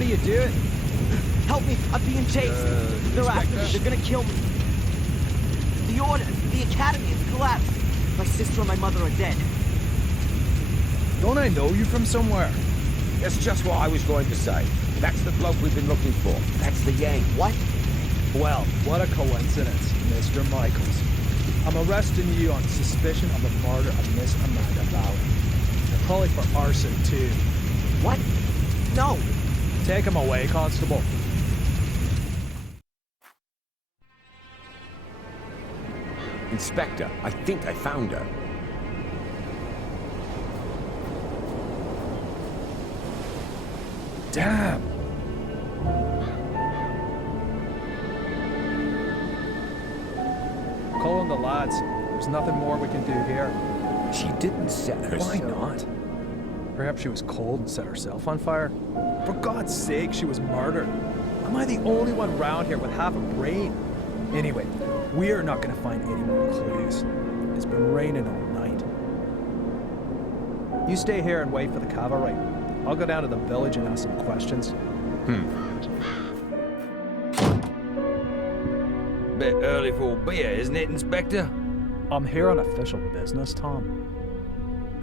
What are you doing? Help me, I'm being chased. They're after me, they're gonna kill me. The Order, the Academy has collapsed. My sister and my mother are dead. Don't I know you from somewhere? That's just what I was going to say. That's the bloke we've been looking for. That's the Yang. What? Well, what a coincidence, Mr. Michaels. I'm arresting you on suspicion of the murder of Miss Amanda Valley. And probably for arson, too. What? No. Take him away, Constable. Inspector, I think I found her. Damn. Call in the lads. There's nothing more we can do here. She didn't set herself. Why not? Perhaps she was cold and set herself on fire. For God's sake, she was murdered. Am I the only one round here with half a brain? Anyway, we are not going to find any more clues. It's been raining all night. You stay here and wait for the cavalry. I'll go down to the village and ask some questions. Bit early for a beer, isn't it, Inspector? I'm here on official business, Tom.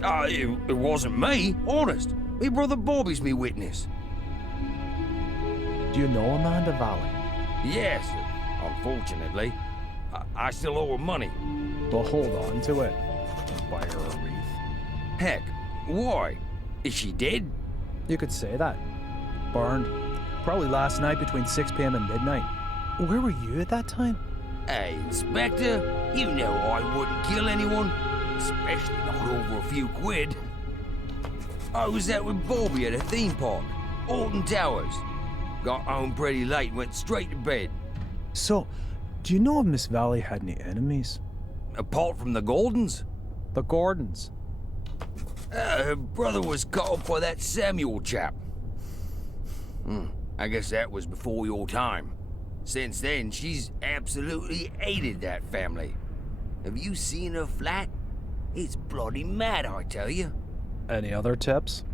It wasn't me, honest. Me brother Bobby's me witness. Do you know Amanda Valley? Yes, unfortunately. I still owe her money. Well, hold on to it. Buy her a wreath. Heck, why? Is she dead? You could say that. Burned. Probably last night between 6 p.m. and midnight. Where were you at that time? Hey, Inspector, you know I wouldn't kill anyone. Especially not over a few quid. I was out with Bobby at a theme park, Alton Towers. Got home pretty late and went straight to bed. So, do you know if Miss Valley had any enemies? Apart from the Gordons? The Gordons. Her brother was cut off by that Samuel chap. I guess that was before your time. Since then, she's absolutely hated that family. Have you seen her flat? It's bloody mad, I tell you. Any other tips?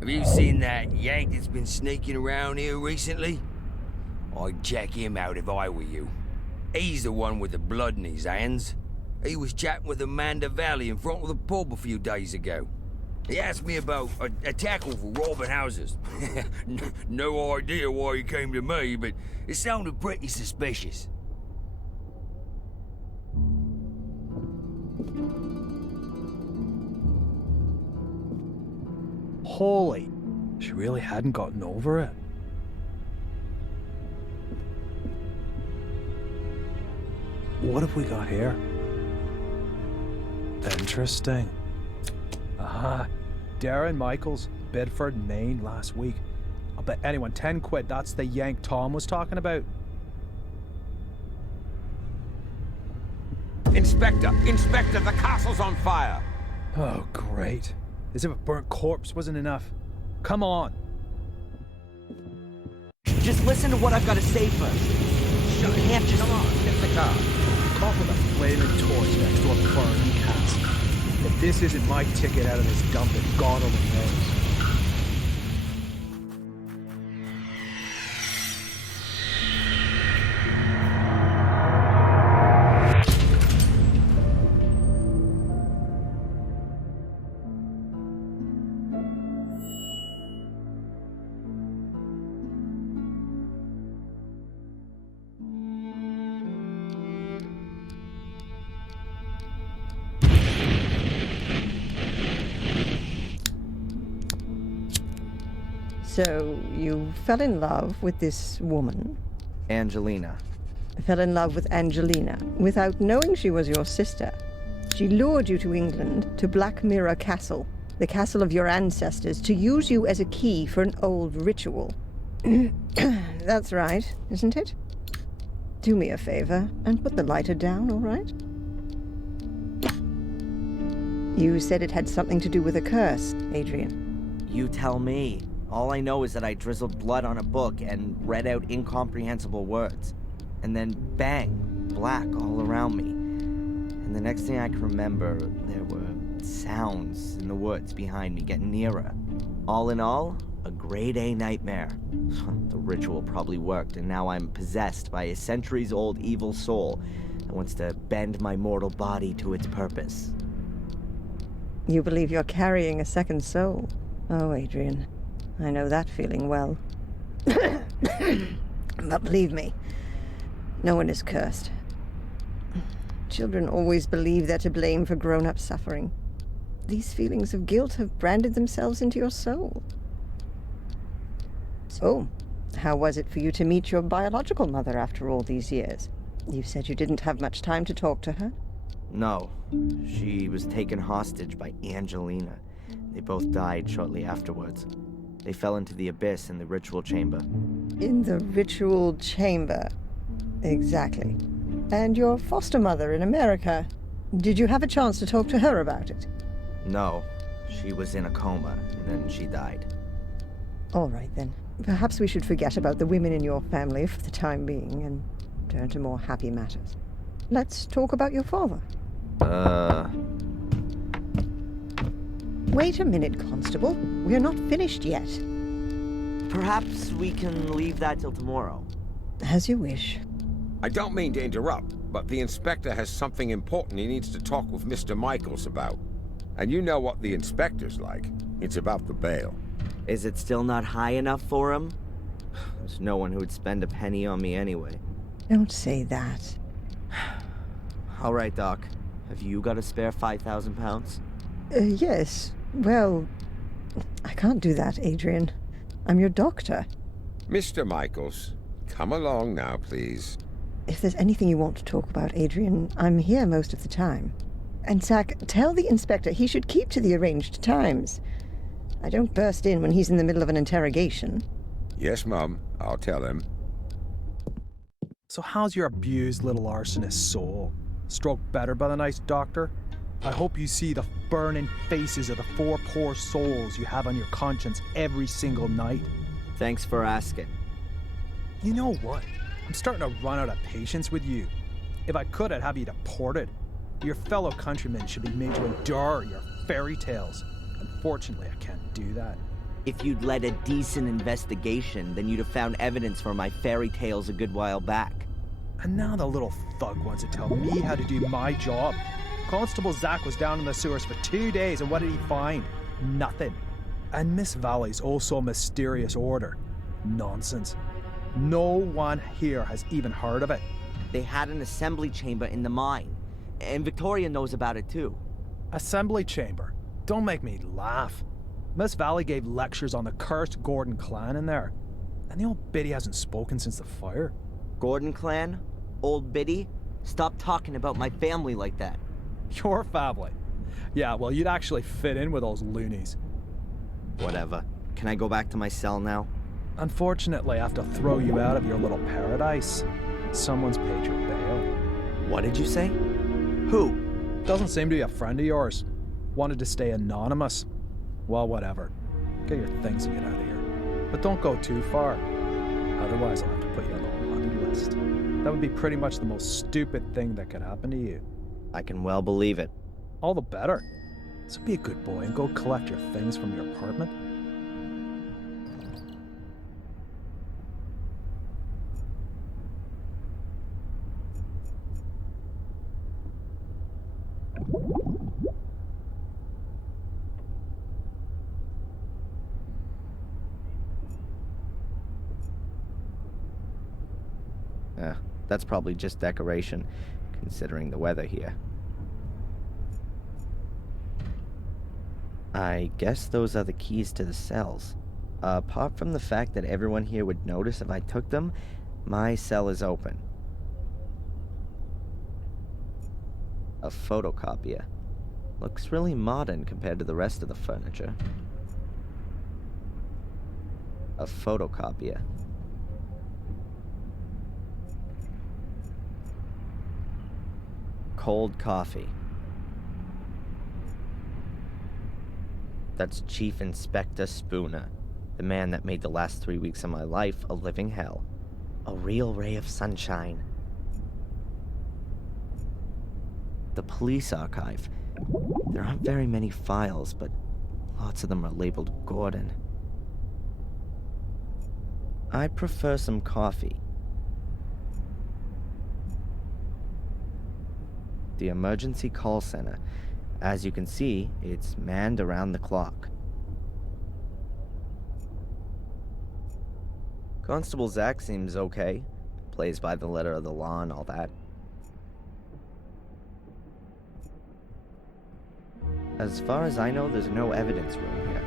Have you seen that Yank that's been sneaking around here recently? I'd check him out if I were you. He's the one with the blood in his hands. He was chatting with Amanda Valley in front of the pub a few days ago. He asked me about a tackle for robbing houses. No idea why he came to me, but it sounded pretty suspicious. Holy, she really hadn't gotten over it. What have we got here? Interesting. Aha, Darren Michaels, Bedford, Maine, last week. I'll bet anyone 10 quid that's the Yank Tom was talking about. Inspector! Inspector, the castle's on fire! Oh, great. As if a burnt corpse wasn't enough. Come on. Just listen to what I've got to say first. You can't just... Come on, get the car. Caught with a flaming torch next to a burning castle. If this isn't my ticket out of this dump, then God only knows. So, you fell in love with this woman? Angelina. Fell in love with Angelina without knowing she was your sister. She lured you to England, to Black Mirror Castle, the castle of your ancestors, to use you as a key for an old ritual. That's right, isn't it? Do me a favor and put the lighter down, all right? You said it had something to do with a curse, Adrian. You tell me. All I know is that I drizzled blood on a book and read out incomprehensible words. And then bang, black all around me. And the next thing I can remember, there were sounds in the woods behind me getting nearer. All in all, A grade A nightmare. The ritual probably worked, and now I'm possessed by a centuries-old evil soul that wants to bend my mortal body to its purpose. You believe you're carrying a second soul? Oh, Adrian, I know that feeling well. But believe me, no one is cursed. Children always believe they're to blame for grown-up suffering. These feelings of guilt have branded themselves into your soul. So, how was it for you to meet your biological mother after all these years? You said you didn't have much time to talk to her? No, she was taken hostage by Angelina. They both died shortly afterwards. They fell into the abyss in the ritual chamber. In the ritual chamber. Exactly. And your foster mother in America, did you have a chance to talk to her about it? No, she was in a coma, and then she died. All right, then. Perhaps we should forget about the women in your family for the time being and turn to more happy matters. Let's talk about your father. Wait a minute, Constable. We're not finished yet. Perhaps we can leave that till tomorrow. As you wish. I don't mean to interrupt, but the inspector has something important he needs to talk with Mr. Michaels about. And you know what the inspector's like. It's about the bail. Is it still not high enough for him? There's no one who would spend a penny on me anyway. Don't say that. All right, Doc. Have you got a spare 5,000 pounds? Yes. Well, I can't do that, Adrian. I'm your doctor. Mr. Michaels, come along now, please. If there's anything you want to talk about, Adrian, I'm here most of the time. And Zach, tell the inspector he should keep to the arranged times. I don't burst in when he's in the middle of an interrogation. Yes, Mum. I'll tell him. So how's your abused little arsonist soul? Stroke better by the nice doctor? I hope you see the burning faces of the 4 poor souls you have on your conscience every single night. Thanks for asking. You know what? I'm starting to run out of patience with you. If I could, I'd have you deported. Your fellow countrymen should be made to endure your fairy tales. Unfortunately, I can't do that. If you'd led a decent investigation, then you'd have found evidence for my fairy tales a good while back. And now the little thug wants to tell me how to do my job. Constable Zach was down in the sewers for 2 days, and what did he find? Nothing. And Miss Valley's also a mysterious order. Nonsense. No one here has even heard of it. They had an assembly chamber in the mine, and Victoria knows about it too. Assembly chamber? Don't make me laugh. Miss Valley gave lectures on the cursed Gordon clan in there. And the old biddy hasn't spoken since the fire. Gordon clan? Old biddy? Stop talking about my family like that. Your family? Yeah, well, you'd actually fit in with those loonies. Whatever. Can I go back to my cell now? Unfortunately, I have to throw you out of your little paradise. Someone's paid your bail. What did you say? Who? Doesn't seem to be a friend of yours. Wanted to stay anonymous. Well, whatever. Get your things and get out of here. But don't go too far. Otherwise, I'll have to put you on the wanted list. That would be pretty much the most stupid thing that could happen to you. I can well believe it. All the better. So be a good boy and go collect your things from your apartment. That's probably just decoration, considering the weather here. I guess those are the keys to the cells. Apart from the fact that everyone here would notice if I took them, my cell is open. A photocopier. Looks really modern compared to the rest of the furniture. A photocopier. Cold coffee. That's Chief Inspector Spooner, the man that made the last 3 weeks of my life a living hell. A real ray of sunshine. The police archive. There aren't very many files, but lots of them are labeled Gordon. I'd prefer some coffee. The emergency call center. As you can see, it's manned around the clock. Constable Zach seems okay. Plays by the letter of the law and all that. As far as I know, there's no evidence room here.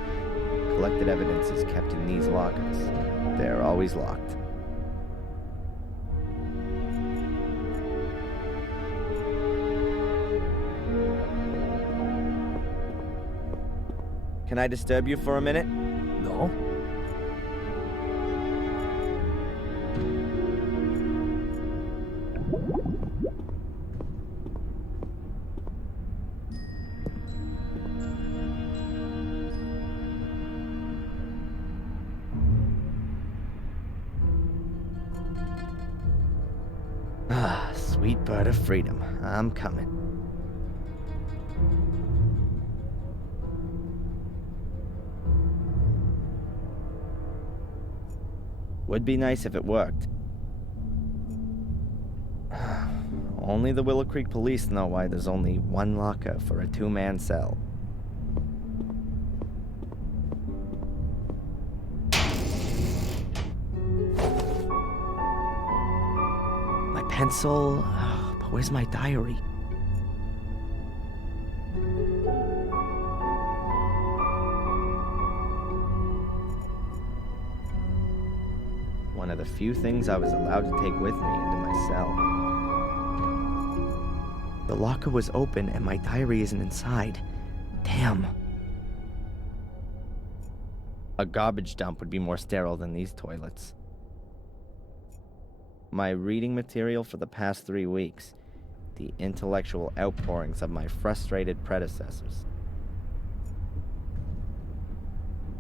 Collected evidence is kept in these lockers. They're always locked. Can I disturb you for a minute? No? Ah, sweet bird of freedom. I'm coming. Would be nice if it worked. Only the Willow Creek police know why there's only one locker for a two-man cell. My pencil... but where's my diary? One of the few things I was allowed to take with me into my cell. The locker was open and my diary isn't inside. Damn. A garbage dump would be more sterile than these toilets. My reading material for the past 3 weeks. The intellectual outpourings of my frustrated predecessors.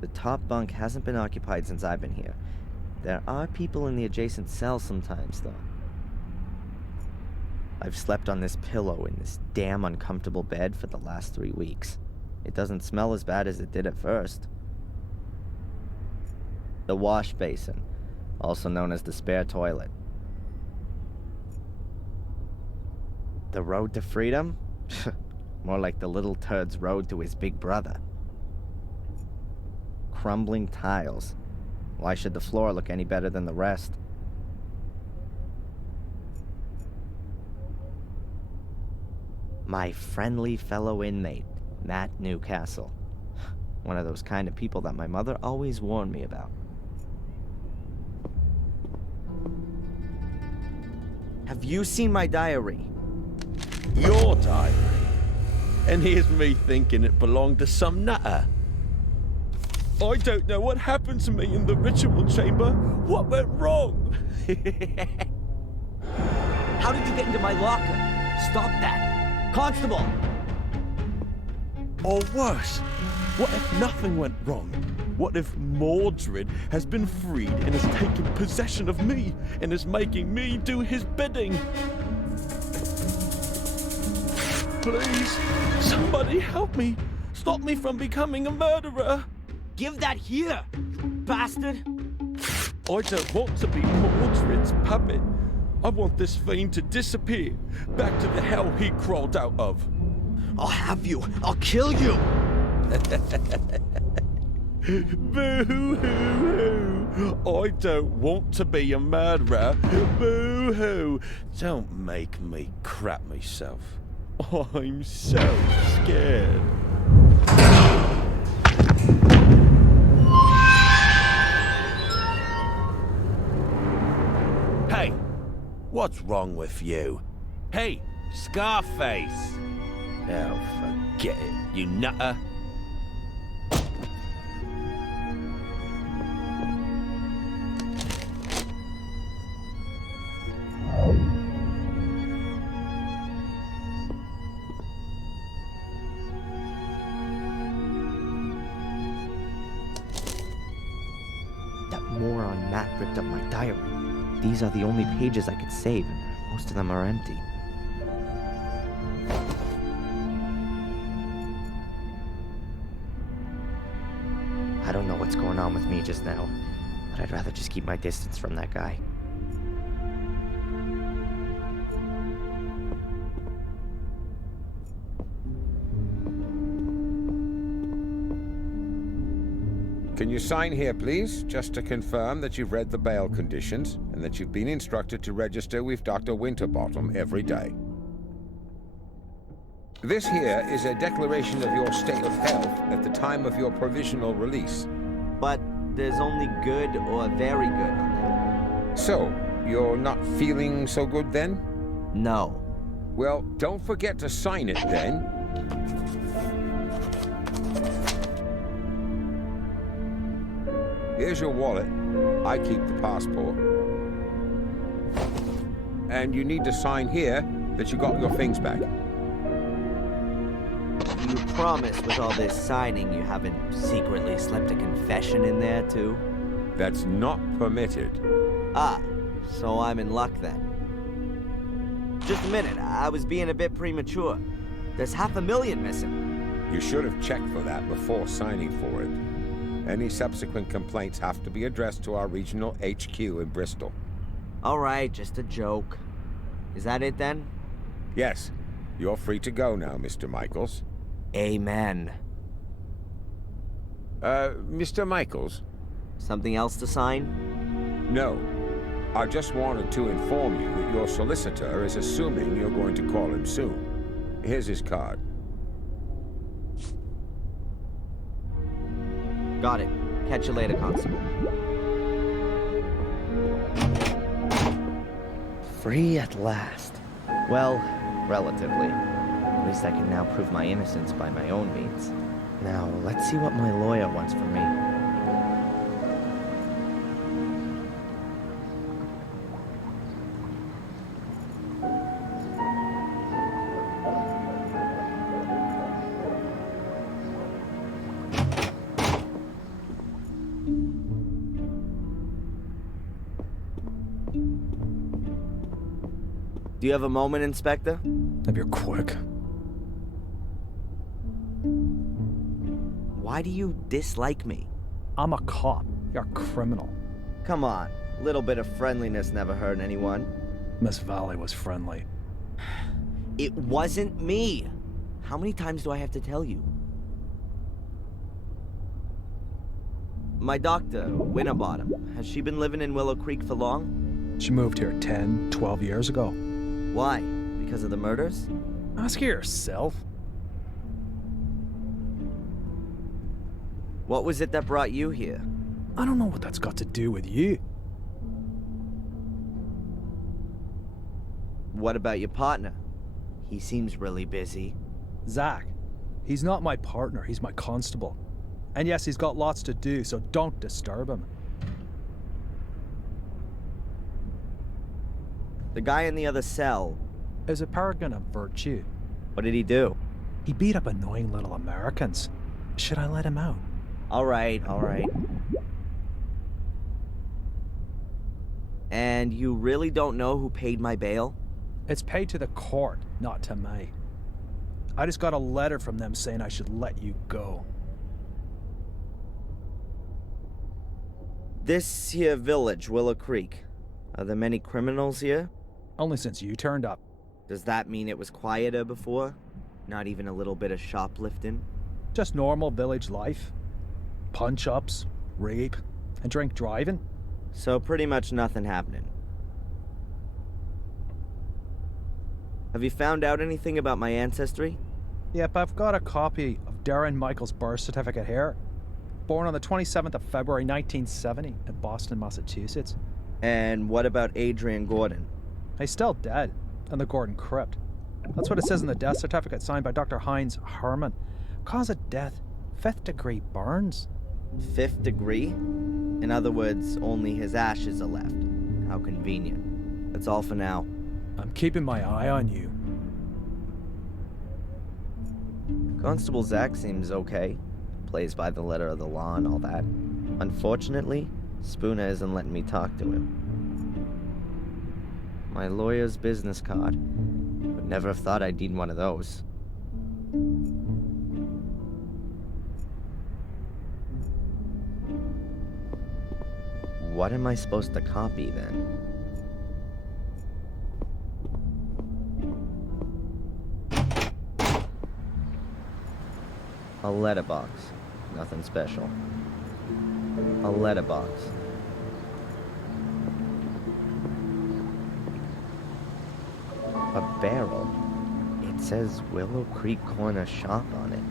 The top bunk hasn't been occupied since I've been here. There are people in the adjacent cell sometimes, though. I've slept on this pillow in this damn uncomfortable bed for the last 3 weeks. It doesn't smell as bad as it did at first. The wash basin, also known as the spare toilet. The road to freedom? More like the little turd's road to his big brother. Crumbling tiles. Why should the floor look any better than the rest? My friendly fellow inmate, Matt Newcastle. One of those kind of people that my mother always warned me about. Have you seen my diary? Your diary? And here's me thinking it belonged to some nutter. I don't know what happened to me in the ritual chamber. What went wrong? How did you get into my locker? Stop that! Constable! Or worse, what if nothing went wrong? What if 𝘾𝙗𝙧 has been freed and has taken possession of me and is making me do his bidding? Please, somebody help me. Stop me from becoming a murderer. Give that here, bastard! I don't want to be 𝘾𝙗𝙧's puppet. I want this fiend to disappear, back to the hell he crawled out of. I'll have you! I'll kill you! Boo-hoo-hoo! I don't want to be a murderer. Boo-hoo! Don't make me crap myself. I'm so scared. Hey, what's wrong with you? Hey, Scarface! Oh, forget it, you nutter. That moron Matt ripped up my diary. These are the only pages I could save, and most of them are empty. I don't know what's going on with me just now. but I'd rather just keep my distance from that guy. Can you sign here, please, just to confirm that you've read the bail conditions and that you've been instructed to register with Dr. Winterbottom every day? This here is a declaration of your state of health at the time of your provisional release. But there's only good or very good on there. So, you're not feeling so good then? No. Well, don't forget to sign it then. Here's your wallet. I keep the passport. And you need to sign here that you got your things back. You promise with all this signing you haven't secretly slipped a confession in there, too? That's not permitted. Ah, so I'm in luck then. Just a minute, I was being a bit premature. There's $500,000 missing. You should have checked for that before signing for it. Any subsequent complaints have to be addressed to our regional HQ in Bristol. All right, just a joke. Is that it then? Yes, you're free to go now, Mr. Michaels. Amen. Mr. Michaels? Something else to sign? No. I just wanted to inform you that your solicitor is assuming you're going to call him soon. Here's his card. Got it. Catch you later, Constable. Free at last. Well, relatively. At least I can now prove my innocence by my own means. Now, let's see what my lawyer wants from me. Do you have a moment, Inspector? If you're quick. Why do you dislike me? I'm a cop. You're a criminal. Come on, a little bit of friendliness never hurt anyone. Miss Valley was friendly. It wasn't me. How many times do I have to tell you? My doctor, Winterbottom, has she been living in Willow Creek for long? She moved here 10, 12 years ago. Why? Because of the murders? Ask her yourself. What was it that brought you here? I don't know what that's got to do with you. What about your partner? He seems really busy. Zach. He's not my partner, he's my constable. And yes, he's got lots to do, so don't disturb him. The guy in the other cell. Is a paragon of virtue. What did he do? He beat up annoying little Americans. Should I let him out? All right. And you really don't know who paid my bail? It's paid to the court, not to me. I just got a letter from them saying I should let you go. This here village, Willow Creek. Are there many criminals here? Only since you turned up. Does that mean it was quieter before? Not even a little bit of shoplifting? Just normal village life. Punch-ups, rape, and drink driving. So pretty much nothing happening. Have you found out anything about my ancestry? Yep, I've got a copy of Darren Michaels' birth certificate here. Born on the 27th of February 1970 in Boston, Massachusetts. And what about Adrian Gordon? He's still dead in the Gordon crypt. That's what it says in the death certificate signed by Dr. Heinz Herman. Cause of death, 5th degree burns. 5th degree? In other words, only his ashes are left. How convenient. That's all for now. I'm keeping my eye on you. Constable Zach seems okay. Plays by the letter of the law and all that. Unfortunately, Spooner isn't letting me talk to him. My lawyer's business card. Would never have thought I'd need one of those. What am I supposed to copy, then? A letterbox. Nothing special. A letterbox. A barrel. It says Willow Creek Corner Shop on it.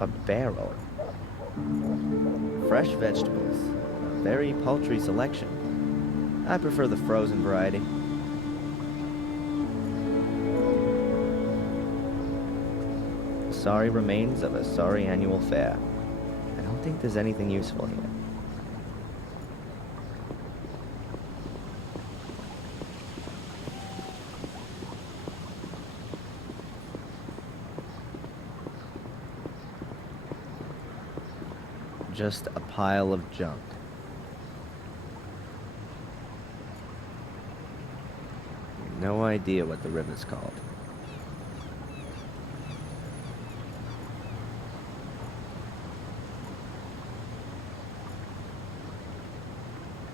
A barrel. Fresh vegetables. A very paltry selection. I prefer the frozen variety. Sorry remains of a sorry annual fair. I don't think there's anything useful here. Just a pile of junk. No idea what the river's called.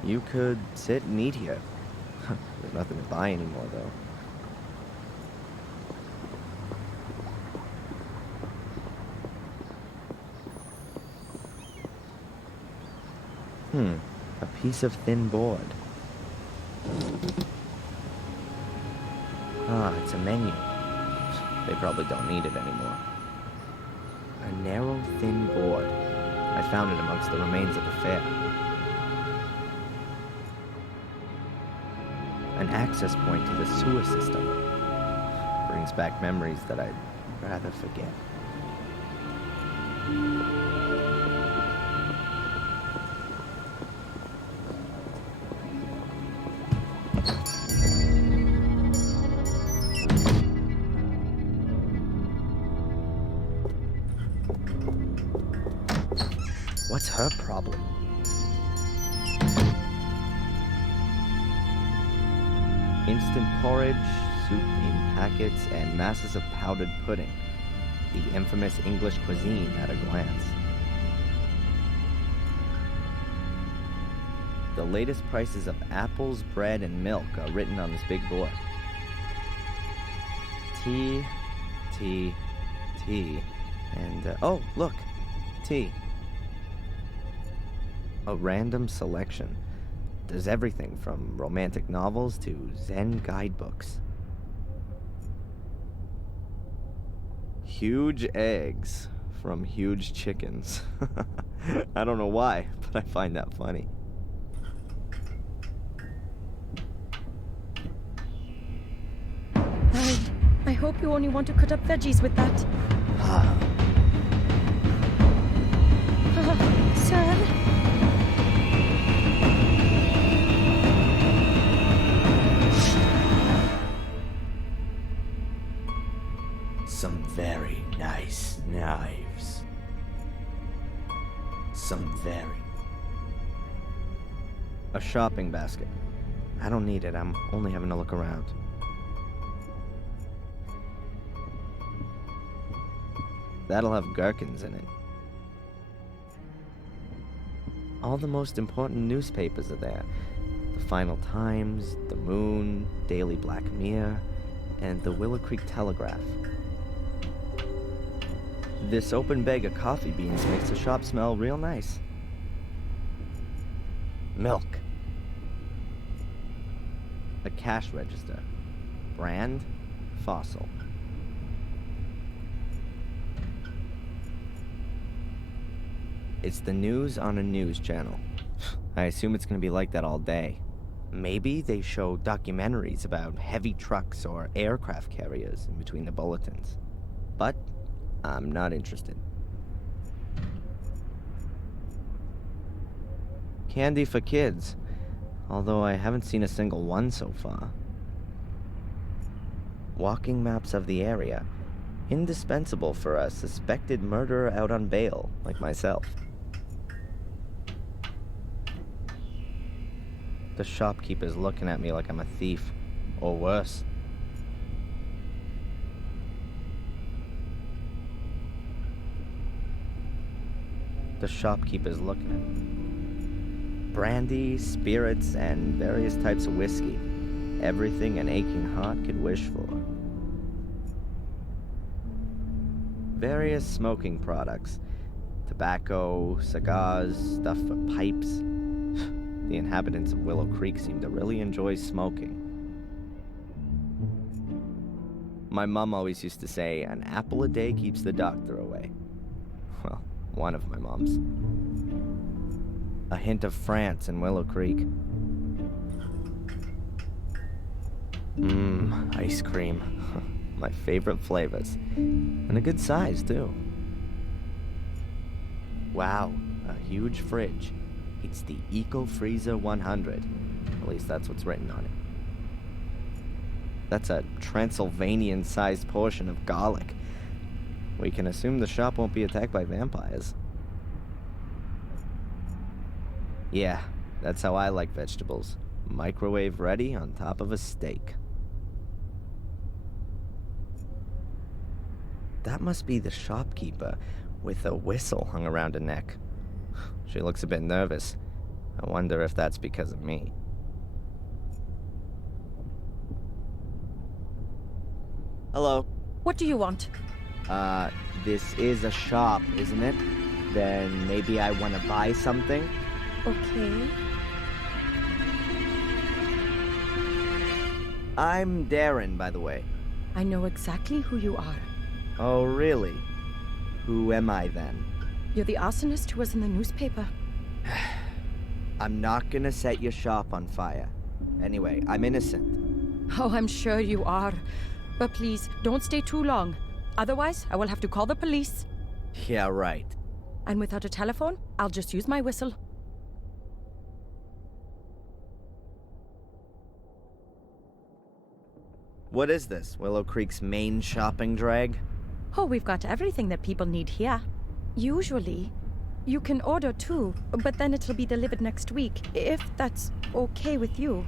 You could sit and eat here. There's nothing to buy anymore, though. A piece of thin board. Ah, it's a menu. They probably don't need it anymore. A narrow, thin board. I found it amongst the remains of the fair. An access point to the sewer system. Brings back memories that I'd rather forget. What's her problem? Instant porridge, soup in packets, and masses of powdered pudding. The infamous English cuisine at a glance. The latest prices of apples, bread, and milk are written on this big board. Tea, tea, tea, and, oh, look, tea. A random selection. There's everything from romantic novels to Zen guidebooks. Huge eggs from huge chickens. I don't know why, but I find that funny. I hope you only want to cut up veggies with that. Sir? Some very nice knives. Some very... A shopping basket. I don't need it, I'm only having a look around. That'll have gherkins in it. All the most important newspapers are there. The Final Times, The Moon, Daily Black Mirror, and the Willow Creek Telegraph. This open bag of coffee beans makes the shop smell real nice. Milk. A cash register. Brand, Fossil. It's the news on a news channel. I assume it's going to be like that all day. Maybe they show documentaries about heavy trucks or aircraft carriers in between the bulletins. But I'm not interested. Candy for kids, although I haven't seen a single one so far. Walking maps of the area, indispensable for a suspected murderer out on bail, like myself. The shopkeeper's looking at me like I'm a thief, or worse. The shopkeeper's looking at me. Brandy, spirits, and various types of whiskey. Everything an aching heart could wish for. Various smoking products. Tobacco, cigars, stuff for pipes. The inhabitants of Willow Creek seem to really enjoy smoking. My mom always used to say, an apple a day keeps the doctor away. Well, one of my moms. A hint of France in Willow Creek. Ice cream. My favorite flavors. And a good size, too. Wow, a huge fridge. It's the 𝘾𝙤𝙤𝙧𝙀 100. At least that's what's written on it. That's a Transylvanian-sized portion of garlic. We can assume the shop won't be attacked by vampires. Yeah, that's how I like vegetables. Microwave ready on top of a steak. That must be the shopkeeper with a whistle hung around her neck. She looks a bit nervous. I wonder if that's because of me. Hello. What do you want? This is a shop, isn't it? Then maybe I want to buy something? Okay. I'm Darren, by the way. I know exactly who you are. Oh, really? Who am I then? You're the arsonist who was in the newspaper. I'm not gonna set your shop on fire. Anyway, I'm innocent. Oh, I'm sure you are. But please, don't stay too long. Otherwise, I will have to call the police. Yeah, right. And without a telephone, I'll just use my whistle. What is this? Willow Creek's main shopping drag? Oh, we've got everything that people need here. Usually, you can order too, but then it'll be delivered next week, if that's okay with you.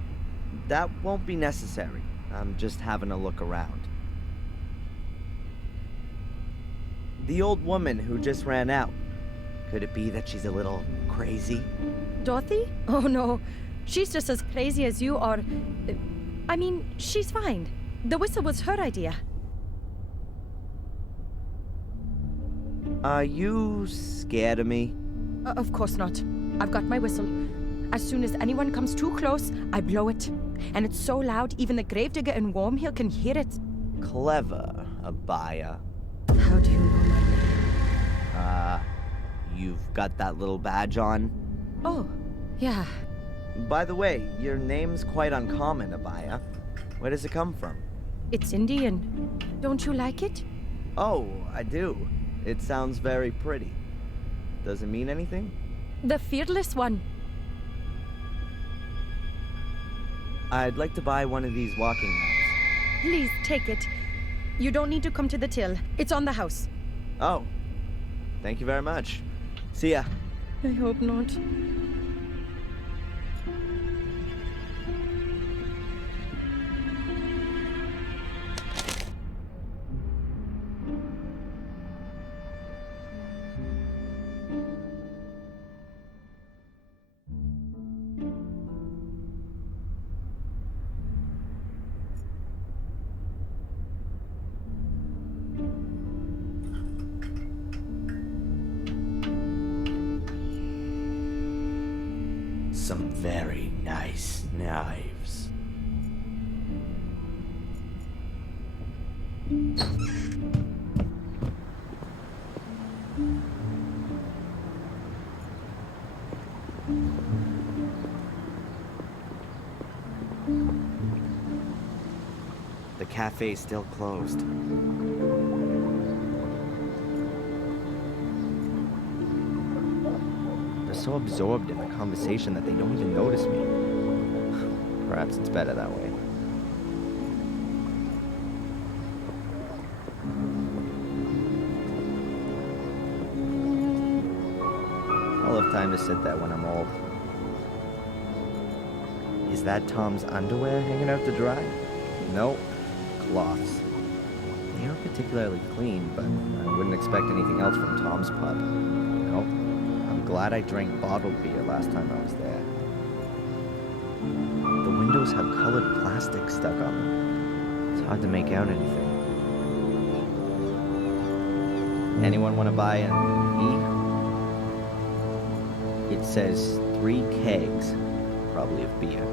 That won't be necessary. I'm just having a look around. The old woman who just ran out. Could it be that she's a little crazy? Dorothy? Oh no, she's just as crazy as you are. I mean, she's fine. The whistle was her idea. Are you scared of me? Of course not. I've got my whistle. As soon as anyone comes too close, I blow it. And it's so loud, even the gravedigger in Wormhill can hear it. Clever, Abaya. How do you know my name? You've got that little badge on? Oh, yeah. By the way, your name's quite uncommon, Abaya. Where does it come from? It's Indian. Don't you like it? Oh, I do. It sounds very pretty. Does it mean anything? The fearless one. I'd like to buy one of these walking mats. Please, take it. You don't need to come to the till. It's on the house. Oh. Thank you very much. See ya. I hope not. Some very nice knives. The cafe's still closed. They're so absorbed in the conversation that they don't even notice me. Perhaps it's better that way. I'll have time to sit there when I'm old. Is that Tom's underwear hanging out to dry? Nope. Cloths. They aren't particularly clean, but I wouldn't expect anything else from Tom's pub. Nope. I'm glad I drank bottled beer last time I was there. The windows have colored plastic stuck on them. It's hard to make out anything. Anyone want to buy an E? It says 3 kegs, probably of beer.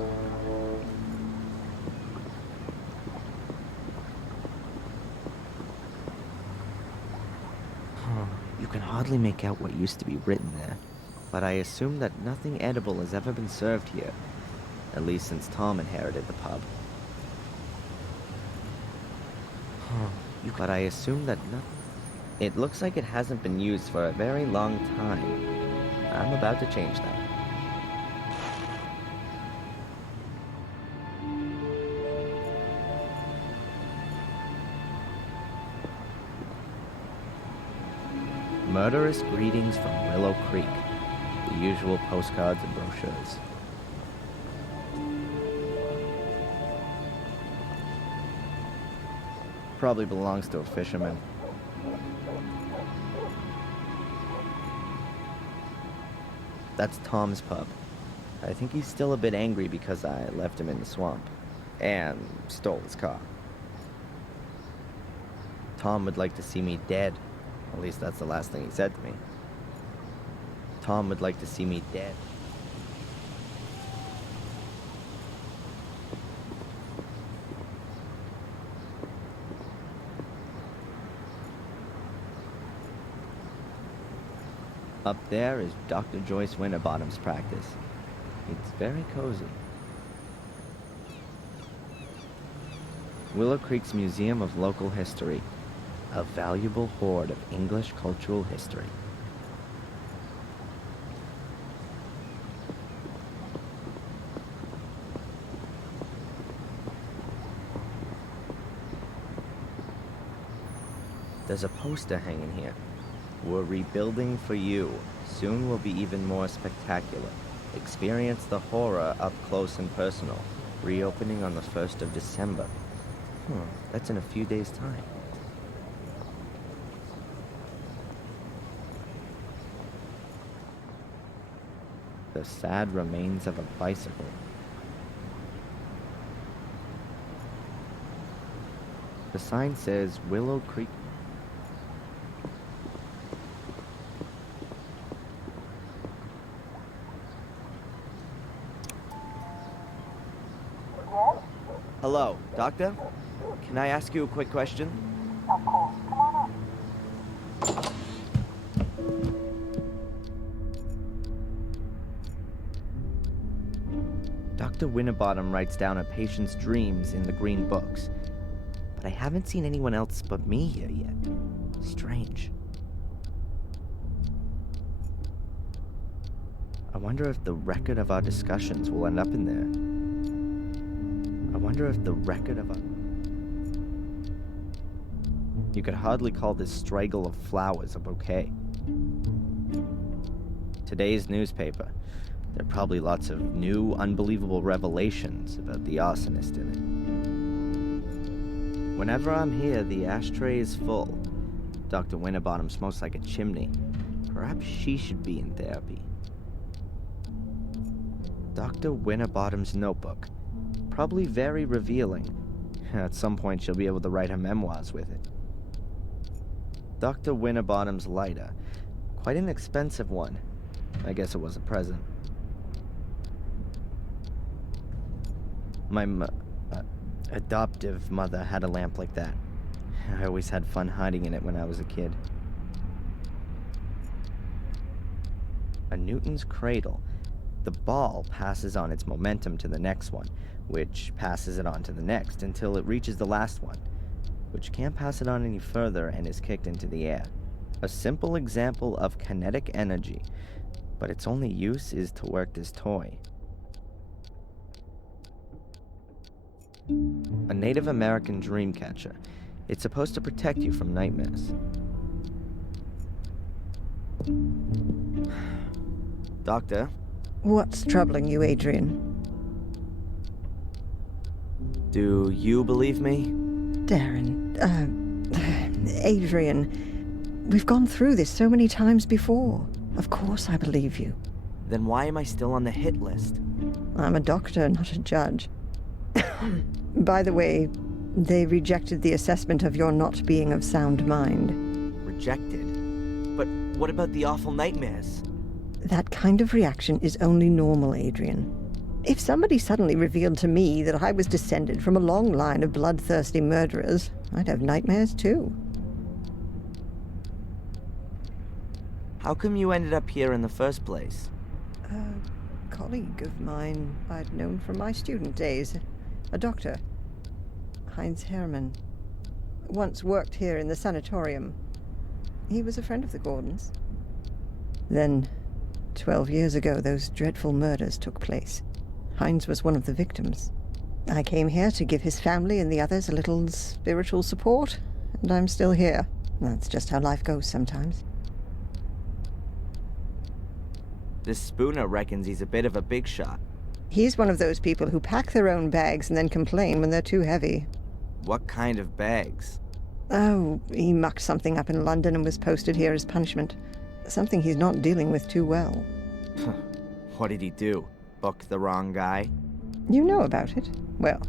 You can hardly make out what used to be written there, but I assume that nothing edible has ever been served here, at least since Tom inherited the pub. But I assume that nothing... It looks like it hasn't been used for a very long time. I'm about to change that. Murderous greetings from Willow Creek. The usual postcards and brochures. Probably belongs to a fisherman. That's Tom's pub. I think he's still a bit angry because I left him in the swamp and stole his car. Tom would like to see me dead. At least that's the last thing he said to me. Tom would like to see me dead. Up there is Dr. Joyce Winterbottom's practice. It's very cozy. Willow Creek's Museum of Local History. A valuable hoard of English cultural history. There's a poster hanging here. We're rebuilding for you. Soon will be even more spectacular. Experience the horror up close and personal. Reopening on the 1st of December. That's in a few days' time. The sad remains of a bicycle. The sign says Willow Creek. Hello, Doctor? Can I ask you a quick question? Of course. Come on in. Dr. Winterbottom writes down a patient's dreams in the green books, but I haven't seen anyone else but me here yet. Strange. I wonder if the record of our discussions will end up in there. I wonder if the record of our... You could hardly call this straggle of flowers a bouquet. Today's newspaper. There are probably lots of new, unbelievable revelations about the arsonist in it. Whenever I'm here, the ashtray is full. Dr. Winterbottom smokes like a chimney. Perhaps she should be in therapy. Dr. Winterbottom's notebook. Probably very revealing. At some point, she'll be able to write her memoirs with it. Dr. Winterbottom's lighter. Quite an expensive one. I guess it was a present. My adoptive mother had a lamp like that. I always had fun hiding in it when I was a kid. A Newton's cradle. The ball passes on its momentum to the next one, which passes it on to the next until it reaches the last one, which can't pass it on any further and is kicked into the air. A simple example of kinetic energy, but its only use is to work this toy. A Native American dream catcher. It's supposed to protect you from nightmares. Doctor? What's troubling you, Adrian? Do you believe me? Darren, Adrian, we've gone through this so many times before. Of course I believe you. Then why am I still on the hit list? I'm a doctor, not a judge. By the way, they rejected the assessment of your not being of sound mind. Rejected? But what about the awful nightmares? That kind of reaction is only normal, Adrian. If somebody suddenly revealed to me that I was descended from a long line of bloodthirsty murderers, I'd have nightmares too. How come you ended up here in the first place? A colleague of mine I'd known from my student days. A doctor. 𝘾𝙤𝙤𝙧𝙧𝙬. Once worked here in the sanatorium. He was a friend of the Gordons. Then, 12 years ago, those dreadful murders took place. Heinz was one of the victims. I came here to give his family and the others a little spiritual support, and I'm still here. That's just how life goes sometimes. This Spooner reckons he's a bit of a big shot. He's one of those people who pack their own bags and then complain when they're too heavy. What kind of bags? Oh, he mucked something up in London and was posted here as punishment. Something he's not dealing with too well. What did he do? Book the wrong guy? You know about it? Well,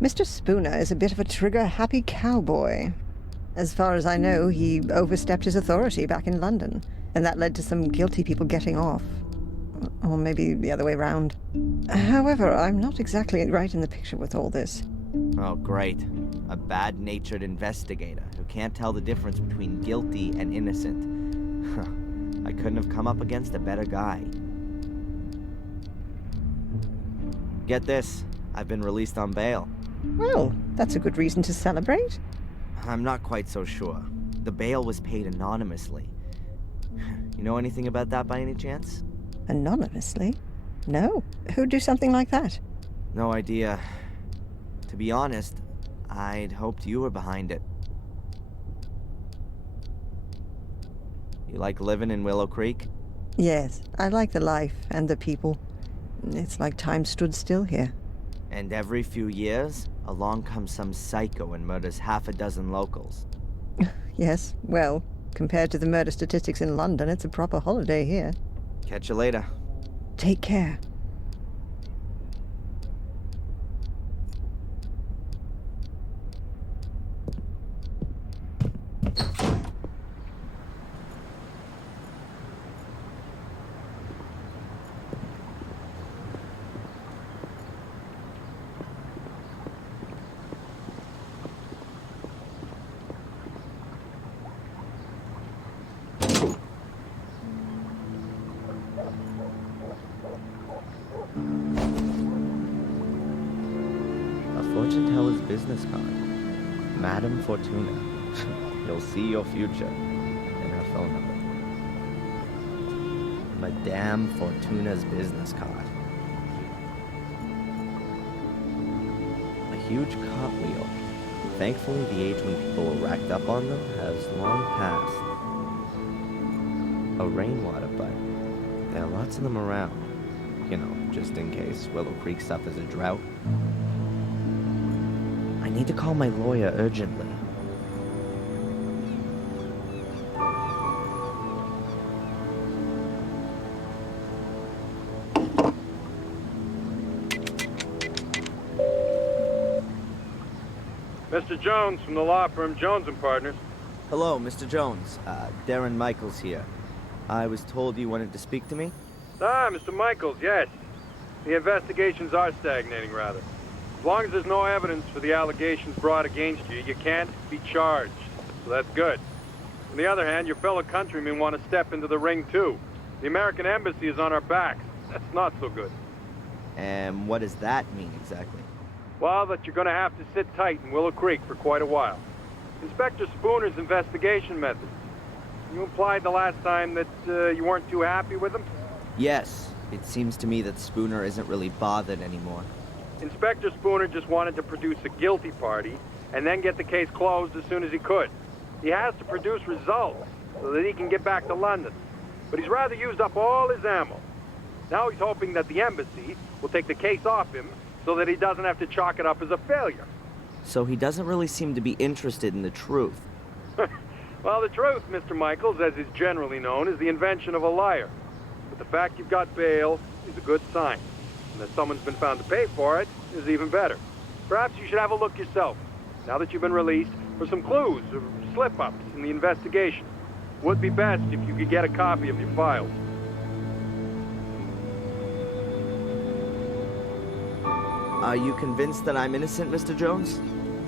Mr. Spooner is a bit of a trigger-happy cowboy. As far as I know, he overstepped his authority back in London, and that led to some guilty people getting off. Or maybe the other way round. However, I'm not exactly right in the picture with all this. Oh, great. A bad-natured investigator who can't tell the difference between guilty and innocent. I couldn't have come up against a better guy. Get this, I've been released on bail. Well, that's a good reason to celebrate. I'm not quite so sure. The bail was paid anonymously. You know anything about that by any chance? Anonymously? No. Who'd do something like that? No idea. To be honest, I'd hoped you were behind it. You like living in Willow Creek? Yes, I like the life and the people. It's like time stood still here. And every few years, along comes some psycho and murders half a dozen locals. Yes, well, compared to the murder statistics in London, it's a proper holiday here. Catch you later. Take care. Fortune teller's business card. Madame Fortuna. You'll see your future. And her phone number. Madame Fortuna's business card. A huge cartwheel. Thankfully, the age when people were racked up on them has long passed. A rainwater butt. There are lots of them around. You know, just in case Willow Creek suffers a drought. I need to call my lawyer urgently. Mr. Jones from the law firm Jones & Partners. Hello, Mr. Jones. Darren Michaels here. I was told you wanted to speak to me? Ah, Mr. Michaels, yes. The investigations are stagnating, rather. As long as there's no evidence for the allegations brought against you, you can't be charged. So that's good. On the other hand, your fellow countrymen want to step into the ring, too. The American embassy is on our backs. That's not so good. And what does that mean exactly? Well, that you're going to have to sit tight in Willow Creek for quite a while. Inspector Spooner's investigation methods. You implied the last time that you weren't too happy with them? Yes. It seems to me that Spooner isn't really bothered anymore. Inspector Spooner just wanted to produce a guilty party and then get the case closed as soon as he could. He has to produce results so that he can get back to London. But he's rather used up all his ammo. Now he's hoping that the embassy will take the case off him so that he doesn't have to chalk it up as a failure. So he doesn't really seem to be interested in the truth. Well, the truth, Mr. Michaels, as is generally known, is the invention of a liar. But the fact you've got bail is a good sign. And that someone's been found to pay for it is even better. Perhaps you should have a look yourself, now that you've been released, for some clues or slip-ups in the investigation. Would be best if you could get a copy of your files. Are you convinced that I'm innocent, Mr. Jones?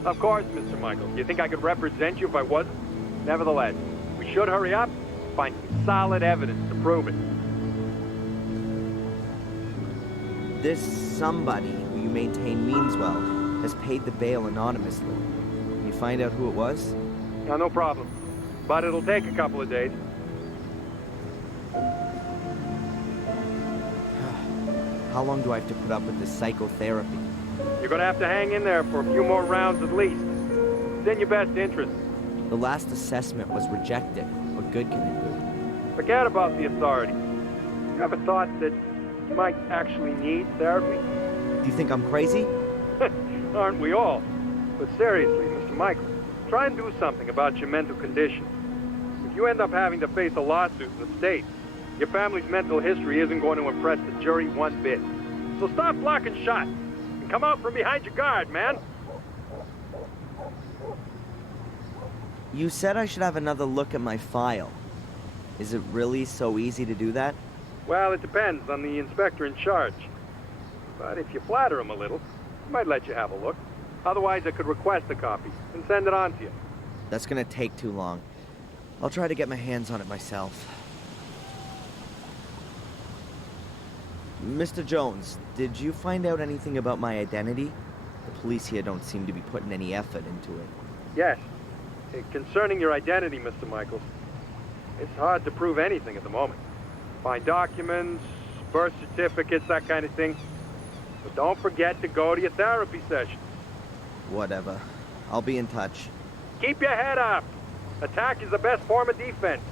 Of course, Mr. Michaels. Do you think I could represent you if I wasn't? Nevertheless, we should hurry up, find some solid evidence to prove it. This somebody who you maintain means well has paid the bail anonymously. Can you find out who it was? Now, no problem. But it'll take a couple of days. How long do I have to put up with this psychotherapy? You're gonna have to hang in there for a few more rounds at least. It's in your best interest. The last assessment was rejected. What good can it do? Forget about the authority. You ever thought that you might actually need therapy? Do you think I'm crazy? Aren't we all? But seriously, Mr. Michaels, try and do something about your mental condition. If you end up having to face a lawsuit in the States, your family's mental history isn't going to impress the jury one bit. So stop blocking shots and come out from behind your guard, man. You said I should have another look at my file. Is it really so easy to do that? Well, it depends on the inspector in charge. But if you flatter him a little, he might let you have a look. Otherwise, I could request a copy and send it on to you. That's gonna take too long. I'll try to get my hands on it myself. Mr. Jones, did you find out anything about my identity? The police here don't seem to be putting any effort into it. Yes. Concerning your identity, Mr. Michaels, it's hard to prove anything at the moment. Find documents, birth certificates, that kind of thing. But don't forget to go to your therapy sessions. Whatever. I'll be in touch. Keep your head up. Attack is the best form of defense.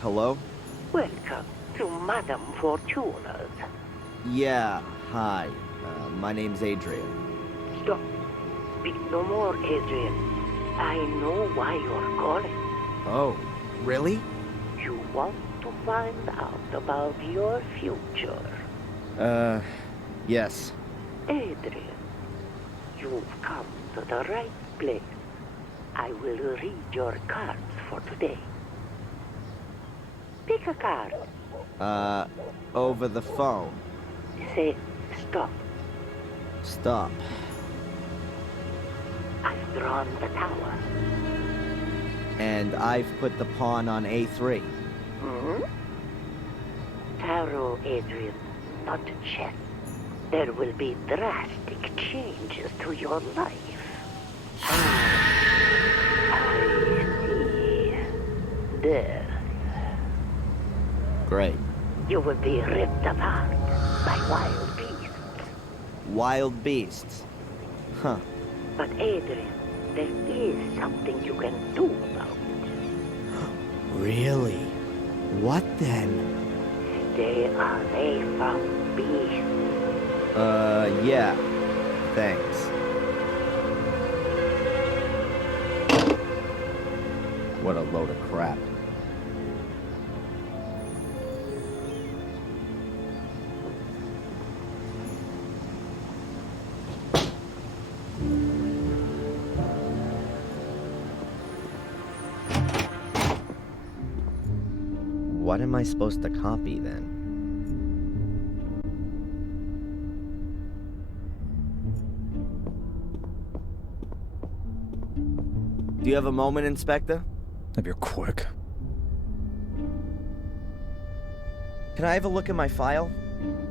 Hello? Welcome to Madame Fortuna's. Yeah, hi. My name's Adrian. Stop. Speak no more, Adrian. I know why you're calling. Oh, really? You want to find out about your future. Yes. Adrian, you've come to the right place. I will read your cards for today. Pick a card. Over the phone. Say stop. Stop. I've drawn the tower. And I've put the pawn on A3. Tarot, Adrian, not chess. There will be drastic changes to your life. I see. Death. Great. You will be ripped apart by wild beasts. Wild beasts? Huh. But Adrian, there is something you can do about it. Really? What then? Stay away from beasts. Yeah. Thanks. What a load of crap. What am I supposed to copy, then? Do you have a moment, Inspector? If you're quick. Can I have a look at my file?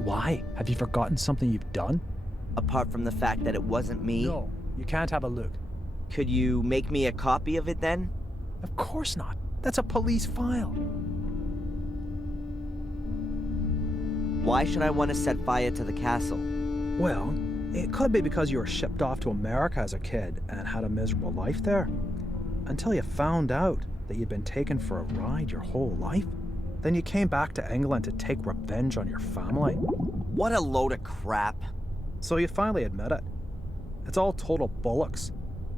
Why? Have you forgotten something you've done? Apart from the fact that it wasn't me? No, you can't have a look. Could you make me a copy of it, then? Of course not. That's a police file. Why should I want to set fire to the castle? Well, it could be because you were shipped off to America as a kid and had a miserable life there. Until you found out that you'd been taken for a ride your whole life. Then you came back to England to take revenge on your family. What a load of crap. So you finally admit it. It's all total bollocks.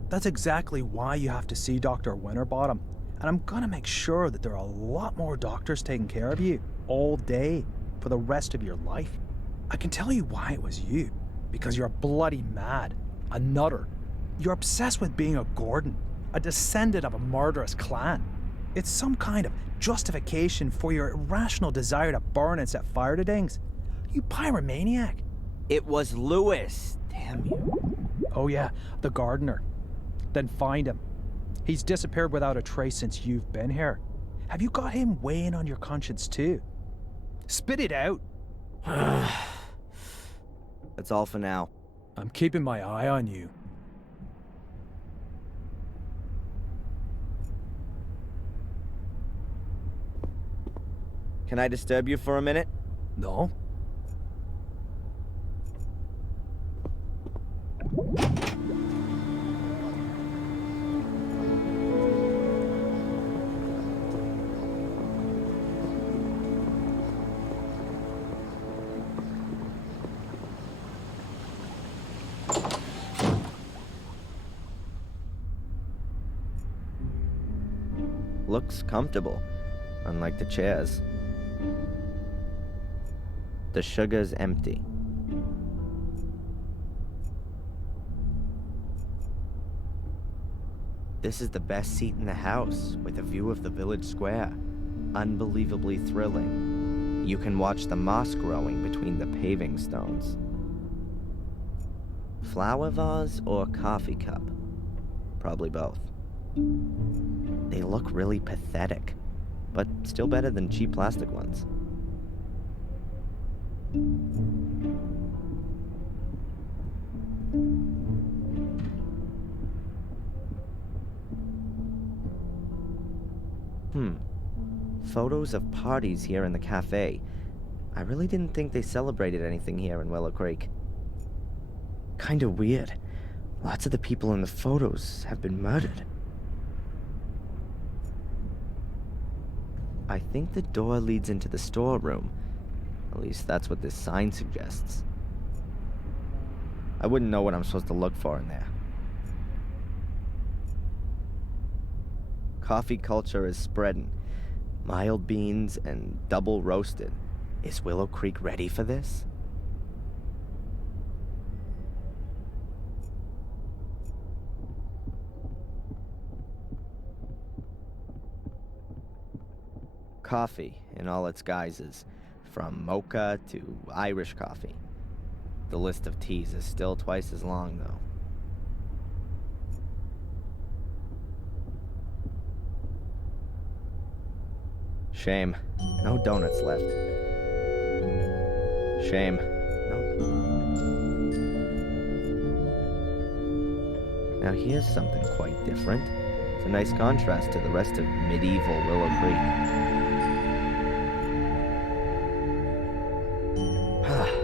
That's exactly why you have to see Dr. Winterbottom. And I'm gonna make sure that there are a lot more doctors taking care of you all day for the rest of your life. I can tell you why it was you. Because you're bloody mad. A nutter. You're obsessed with being a Gordon. A descendant of a murderous clan. It's some kind of justification for your irrational desire to burn and set fire to things. You pyromaniac. It was Lewis. Damn you. Oh yeah, the gardener. Then find him. He's disappeared without a trace since you've been here. Have you got him weighing on your conscience too? Spit it out. That's all for now. I'm keeping my eye on you. Can I disturb you for a minute? No? Looks comfortable, unlike the chairs. The sugar's empty. This is the best seat in the house, with a view of the village square. Unbelievably thrilling. You can watch the moss growing between the paving stones. Flower vase or coffee cup? Probably both. They look really pathetic, but still better than cheap plastic ones. Photos of parties here in the cafe. I really didn't think they celebrated anything here in Willow Creek. Kinda weird. Lots of the people in the photos have been murdered. I think the door leads into the storeroom. At least that's what this sign suggests. I wouldn't know what I'm supposed to look for in there. Coffee culture is spreading. Mild beans and double roasted. Is Willow Creek ready for this? Coffee in all its guises, from mocha to Irish coffee. The list of teas is still twice as long, though. Shame. No donuts left. Shame. No. Now here's something quite different. It's a nice contrast to the rest of medieval Willow Creek.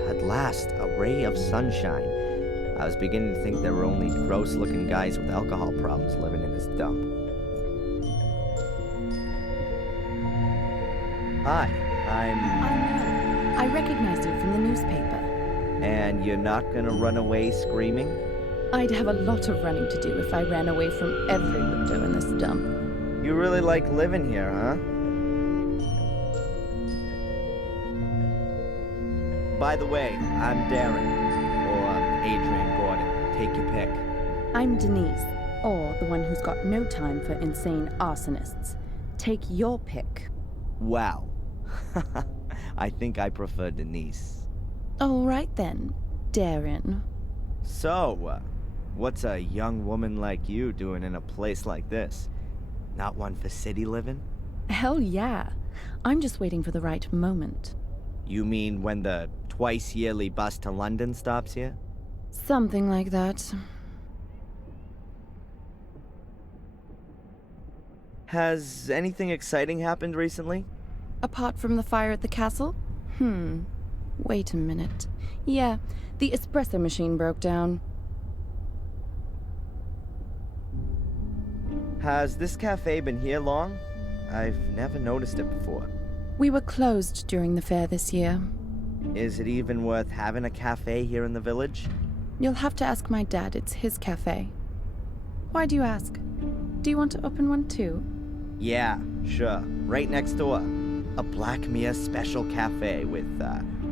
At last, a ray of sunshine. I was beginning to think there were only gross-looking guys with alcohol problems living in this dump. Hi, I know. I recognized you from the newspaper. And you're not gonna run away screaming? I'd have a lot of running to do if I ran away from every window in this dump. You really like living here, huh? By the way, I'm Darren, or Adrian Gordon. Take your pick. I'm Denise, or the one who's got no time for insane arsonists. Take your pick. Wow. I think I prefer Denise. All right then, Darren. So, what's a young woman like you doing in a place like this? Not one for city living? Hell yeah. I'm just waiting for the right moment. You mean when the twice-yearly bus to London stops here? Something like that. Has anything exciting happened recently? Apart from the fire at the castle? Wait a minute. Yeah, the espresso machine broke down. Has this cafe been here long? I've never noticed it before. We were closed during the fair this year. Is it even worth having a cafe here in the village? You'll have to ask my dad. It's his cafe. Why do you ask? Do you want to open one too? Yeah, sure. Right next door. A 𝘾𝙗𝙖𝙥𝙗𝙧𝙀 special cafe with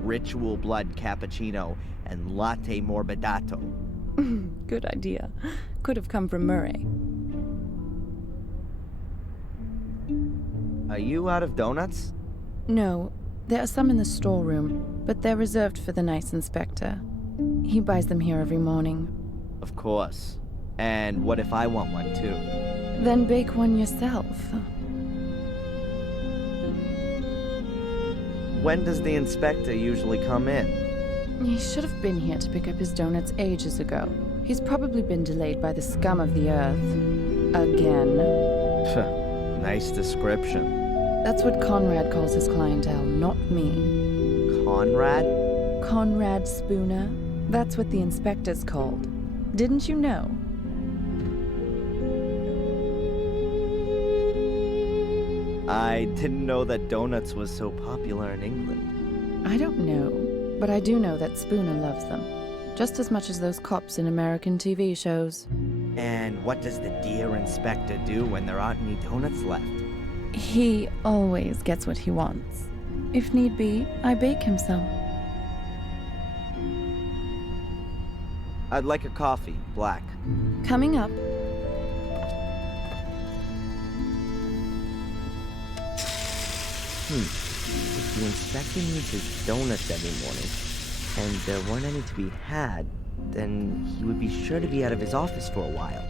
ritual blood cappuccino and latte morbidato. Good idea. Could have come from Murray. Are you out of donuts? No, there are some in the storeroom, but they're reserved for the nice inspector. He buys them here every morning. Of course. And what if I want one too? Then bake one yourself. When does the inspector usually come in? He should have been here to pick up his donuts ages ago. He's probably been delayed by the scum of the earth. Again. Nice description. That's what Conrad calls his clientele, not me. Conrad? Conrad Spooner. That's what the inspector's called. Didn't you know? I didn't know that donuts was so popular in England. I don't know, but I do know that Spooner loves them. Just as much as those cops in American TV shows. And what does the dear inspector do when there aren't any donuts left? He always gets what he wants. If need be, I bake him some. I'd like a coffee, black. Coming up. If the inspector needs his donuts every morning, and there weren't any to be had, then he would be sure to be out of his office for a while.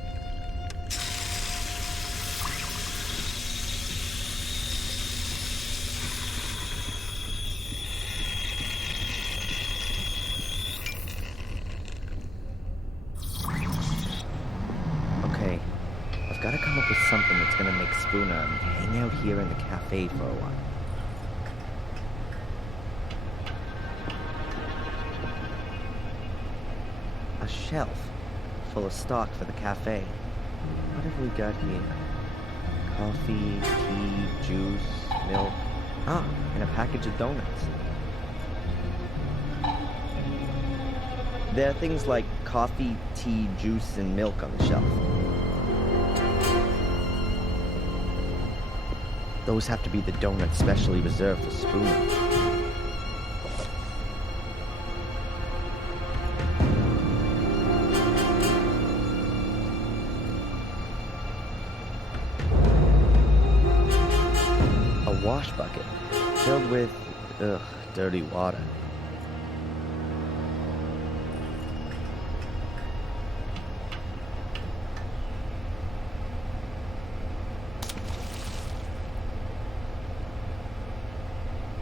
Okay, I've got to come up with something that's gonna make Spooner hang out here in the cafe for a while. A shelf full of stock for the cafe. What have we got here? Coffee, tea, juice, milk. Ah, and a package of donuts. There are things like coffee, tea, juice, and milk on the shelf. Those have to be the donuts specially reserved for Spooner. Wash bucket filled with dirty water.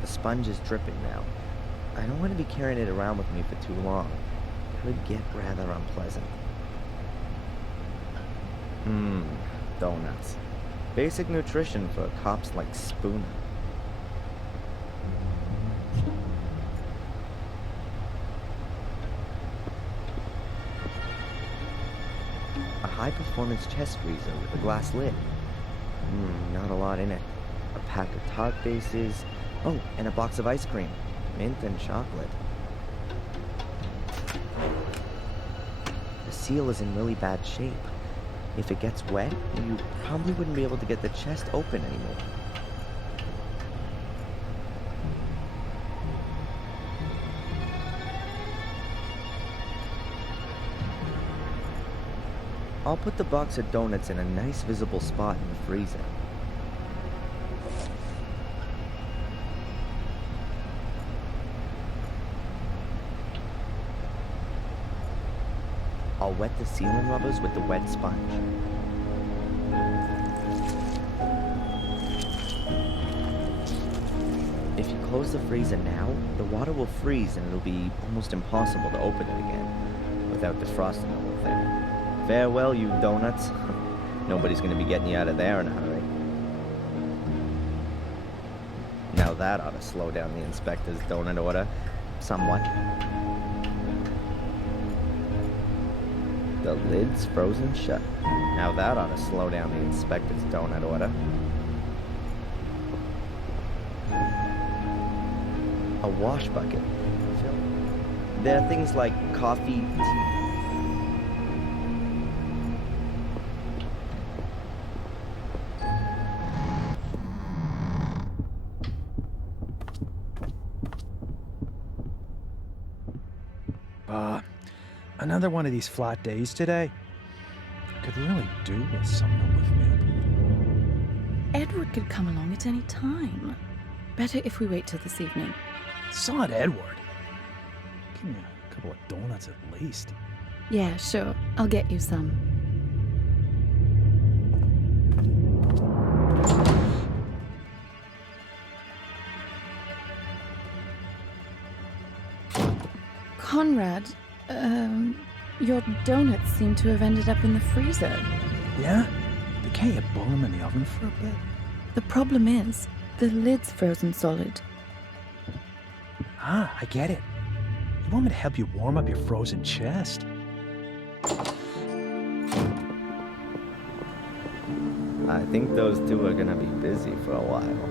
The sponge is dripping now. I don't want to be carrying it around with me for too long. It could get rather unpleasant. Donuts. Basic nutrition for cops like Spooner. A high-performance chest freezer with a glass lid. Not a lot in it. A pack of tart bases. Oh, and a box of ice cream. Mint and chocolate. The seal is in really bad shape. If it gets wet, you probably wouldn't be able to get the chest open anymore. I'll put the box of donuts in a nice visible spot in the freezer. I'll wet the ceiling rubbers with the wet sponge. If you close the freezer now, the water will freeze and it'll be almost impossible to open it again without defrosting the whole thing. Farewell, you donuts. Nobody's gonna be getting you out of there in a hurry. Now that ought to slow down the inspector's donut order somewhat. The lid's frozen shut. Now that ought to slow down the inspector's donut order. A wash bucket. There are things like coffee, tea. Another one of these flat days today. I could really do with someone to lift me up. Edward could come along at any time. Better if we wait till this evening. Sod Edward. Give me a couple of donuts at least. Yeah, sure. I'll get you some. Conrad, your donuts seem to have ended up in the freezer. Yeah? But can't you boil them in the oven for a bit? The problem is, the lid's frozen solid. Ah, I get it. You want me to help you warm up your frozen chest? I think those two are gonna be busy for a while.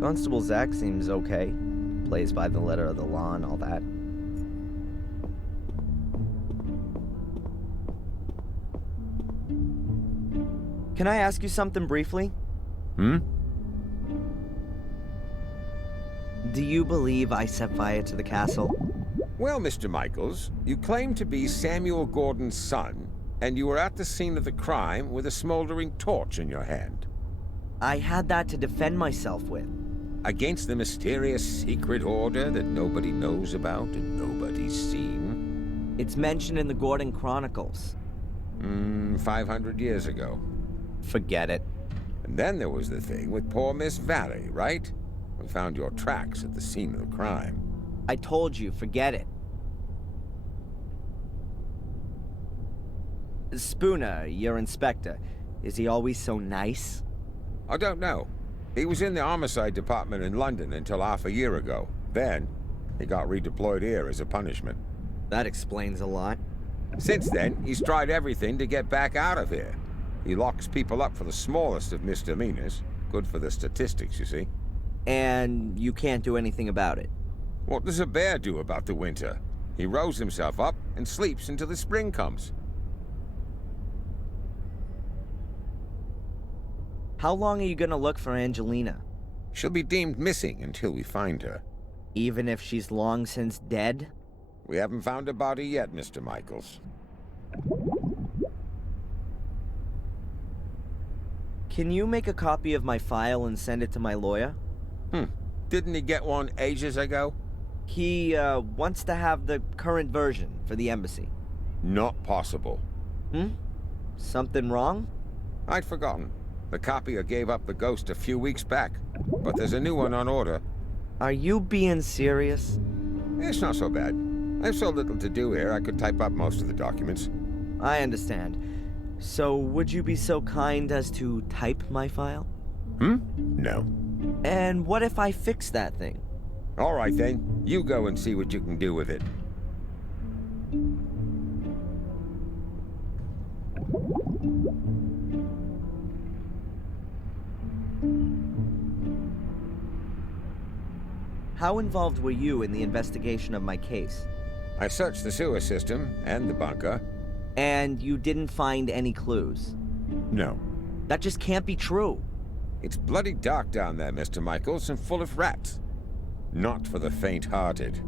Constable Zach seems okay. Plays by the letter of the law and all that. Can I ask you something briefly? Hmm? Do you believe I set fire to the castle? Well, Mr. Michaels, you claim to be Samuel Gordon's son, and you were at the scene of the crime with a smoldering torch in your hand. I had that to defend myself with. Against the mysterious secret order that nobody knows about and nobody's seen? It's mentioned in the Gordon Chronicles. 500 years ago. Forget it. And then there was the thing with poor Miss Valley, right? We found your tracks at the scene of the crime. I told you, forget it. Spooner, your inspector, is he always so nice? I don't know. He was in the homicide department in London until half a year ago. Then, he got redeployed here as a punishment. That explains a lot. Since then, he's tried everything to get back out of here. He locks people up for the smallest of misdemeanors. Good for the statistics, you see. And you can't do anything about it? What does a bear do about the winter? He rolls himself up and sleeps until the spring comes. How long are you gonna look for Angelina? She'll be deemed missing until we find her. Even if she's long since dead? We haven't found a body yet, Mr. Michaels. Can you make a copy of my file and send it to my lawyer? Didn't he get one ages ago? He, wants to have the current version for the embassy. Not possible. Something wrong? I'd forgotten. The copier gave up the ghost a few weeks back, but there's a new one on order. Are you being serious? It's not so bad. I have so little to do here, I could type up most of the documents. I understand. So, would you be so kind as to type my file? No. And what if I fix that thing? All right, then. You go and see what you can do with it. How involved were you in the investigation of my case? I searched the sewer system and the bunker. And you didn't find any clues? No. That just can't be true. It's bloody dark down there, Mr. Michaels, and full of rats. Not for the faint-hearted.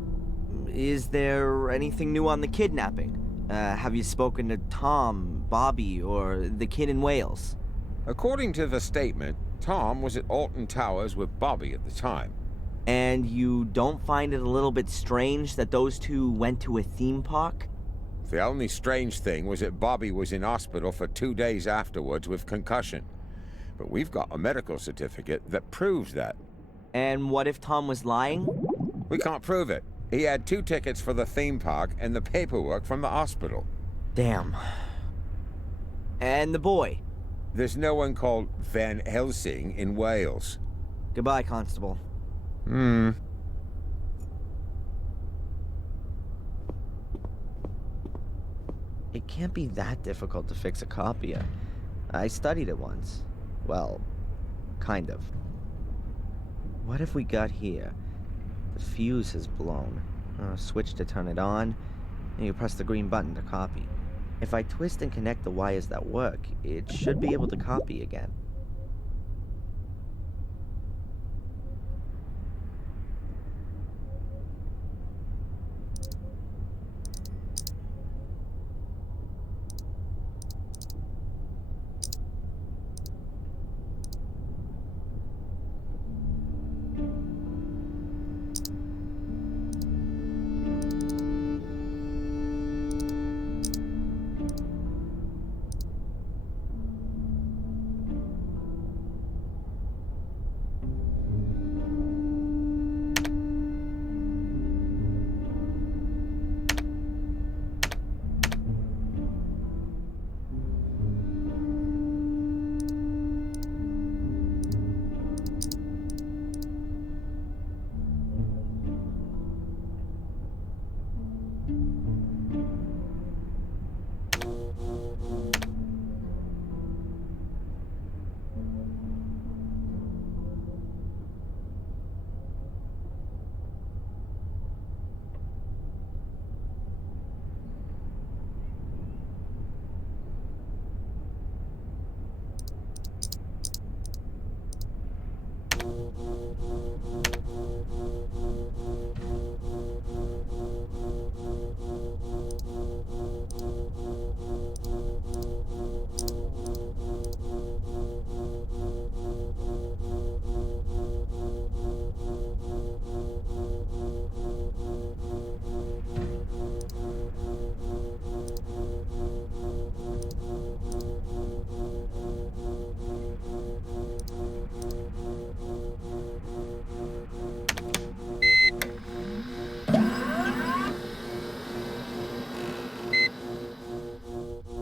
Is there anything new on the kidnapping? Have you spoken to Tom, Bobby, or the kid in Wales? According to the statement, Tom was at Alton Towers with Bobby at the time. And you don't find it a little bit strange that those two went to a theme park? The only strange thing was that Bobby was in hospital for 2 days afterwards with concussion. But we've got a medical certificate that proves that. And what if Tom was lying? We can't prove it. He had 2 tickets for the theme park and the paperwork from the hospital. Damn. And the boy? There's no one called Van Helsing in Wales. Goodbye, Constable. It can't be that difficult to fix a copier. I studied it once. Well, kind of. What if we got here? The fuse has blown. Switch to turn it on, and you press the green button to copy. If I twist and connect the wires that work, it should be able to copy again.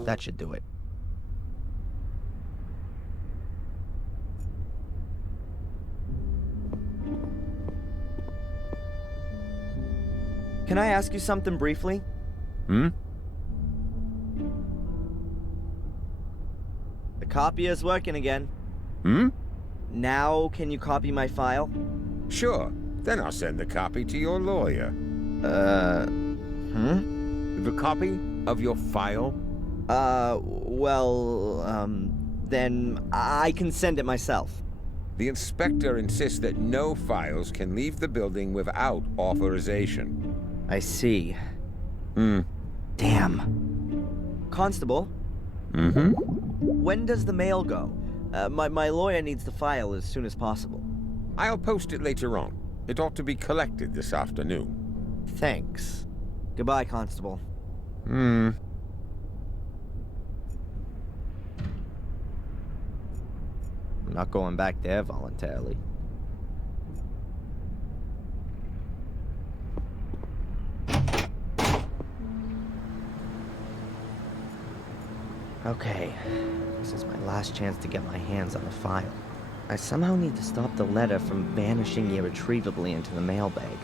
That should do it. Can I ask you something briefly? Hmm? The copier's working again. Hmm? Now can you copy my file? Sure. Then I'll send the copy to your lawyer. The copy of your file? Then I can send it myself. The inspector insists that no files can leave the building without authorization. I see. Damn. Constable? Mm-hmm? When does the mail go? My lawyer needs the file as soon as possible. I'll post it later on. It ought to be collected this afternoon. Thanks. Goodbye, Constable. I'm not going back there voluntarily. Okay, this is my last chance to get my hands on the file. I somehow need to stop the letter from vanishing irretrievably into the mailbag.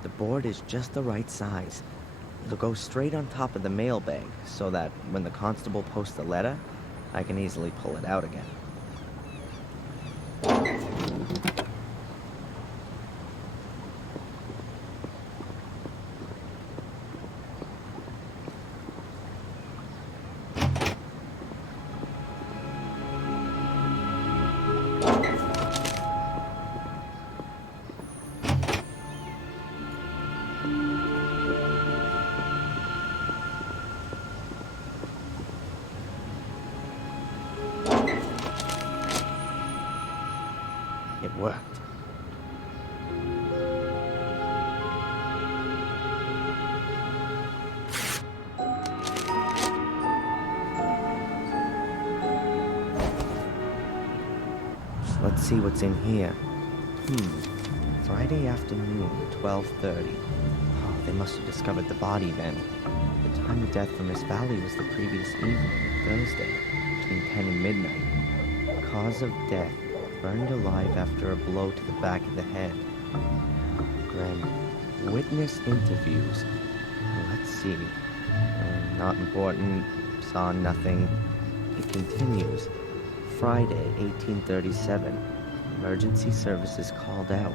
The board is just the right size. It'll go straight on top of the mailbag, so that when the constable posts the letter, I can easily pull it out again. worked. Let's see what's in here. Friday afternoon, 12:30. Oh, they must have discovered the body then. The time of death for Miss Valley was the previous evening, Thursday, between 10 and midnight. Cause of death, burned alive after a blow to the back of the head. Grim. Witness interviews. Let's see. Not important. Saw nothing. It continues. Friday, 1837. Emergency services called out.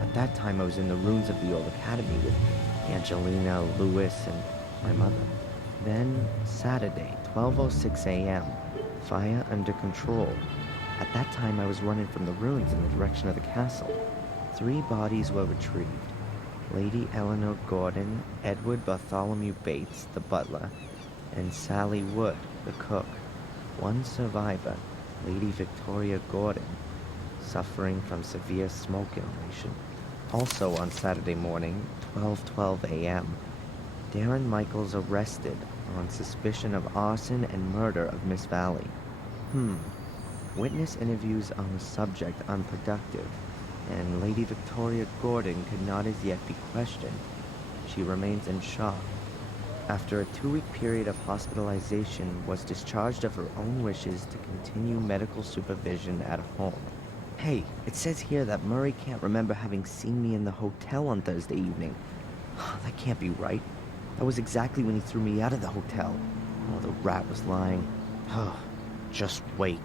At that time I was in the ruins of the old academy with Angelina, Lewis, and my mother. Then, Saturday, 12:06 a.m. Fire under control. At that time I was running from the ruins in the direction of the castle. 3 bodies were retrieved. Lady Eleanor Gordon, Edward Bartholomew Bates, the butler, and Sally Wood, the cook. 1 survivor, Lady Victoria Gordon, suffering from severe smoke inhalation. Also on Saturday morning, 12:12 a.m., Darren Michaels arrested on suspicion of arson and murder of Miss Valley. Witness interviews on the subject unproductive, and Lady Victoria Gordon could not as yet be questioned. She remains in shock. After a 2-week period of hospitalization, was discharged of her own wishes to continue medical supervision at home. Hey, it says here that Murray can't remember having seen me in the hotel on Thursday evening. That can't be right. That was exactly when he threw me out of the hotel. Oh, the rat was lying. Just wait.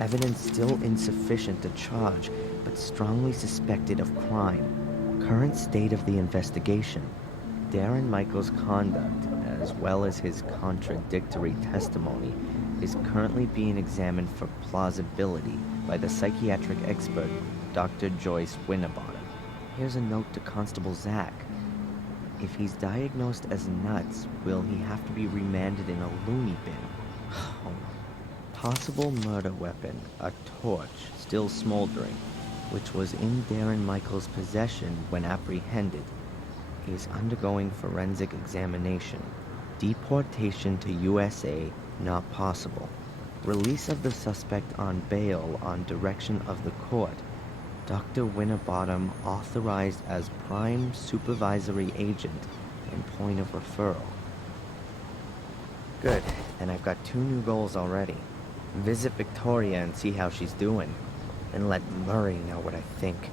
Evidence still insufficient to charge, but strongly suspected of crime. Current state of the investigation. Darren Michaels' conduct, as well as his contradictory testimony, is currently being examined for plausibility by the psychiatric expert, Dr. Joyce Winterbottom. Here's a note to Constable Zach. If he's diagnosed as nuts, will he have to be remanded in a loony bin? Possible murder weapon, a torch, still smoldering, which was in Darren Michaels' possession when apprehended, is undergoing forensic examination. Deportation to USA not possible. Release of the suspect on bail on direction of the court. Dr. Winterbottom authorized as prime supervisory agent and point of referral. Good, then I've got 2 new goals already. Visit Victoria and see how she's doing, and let Murray know what I think.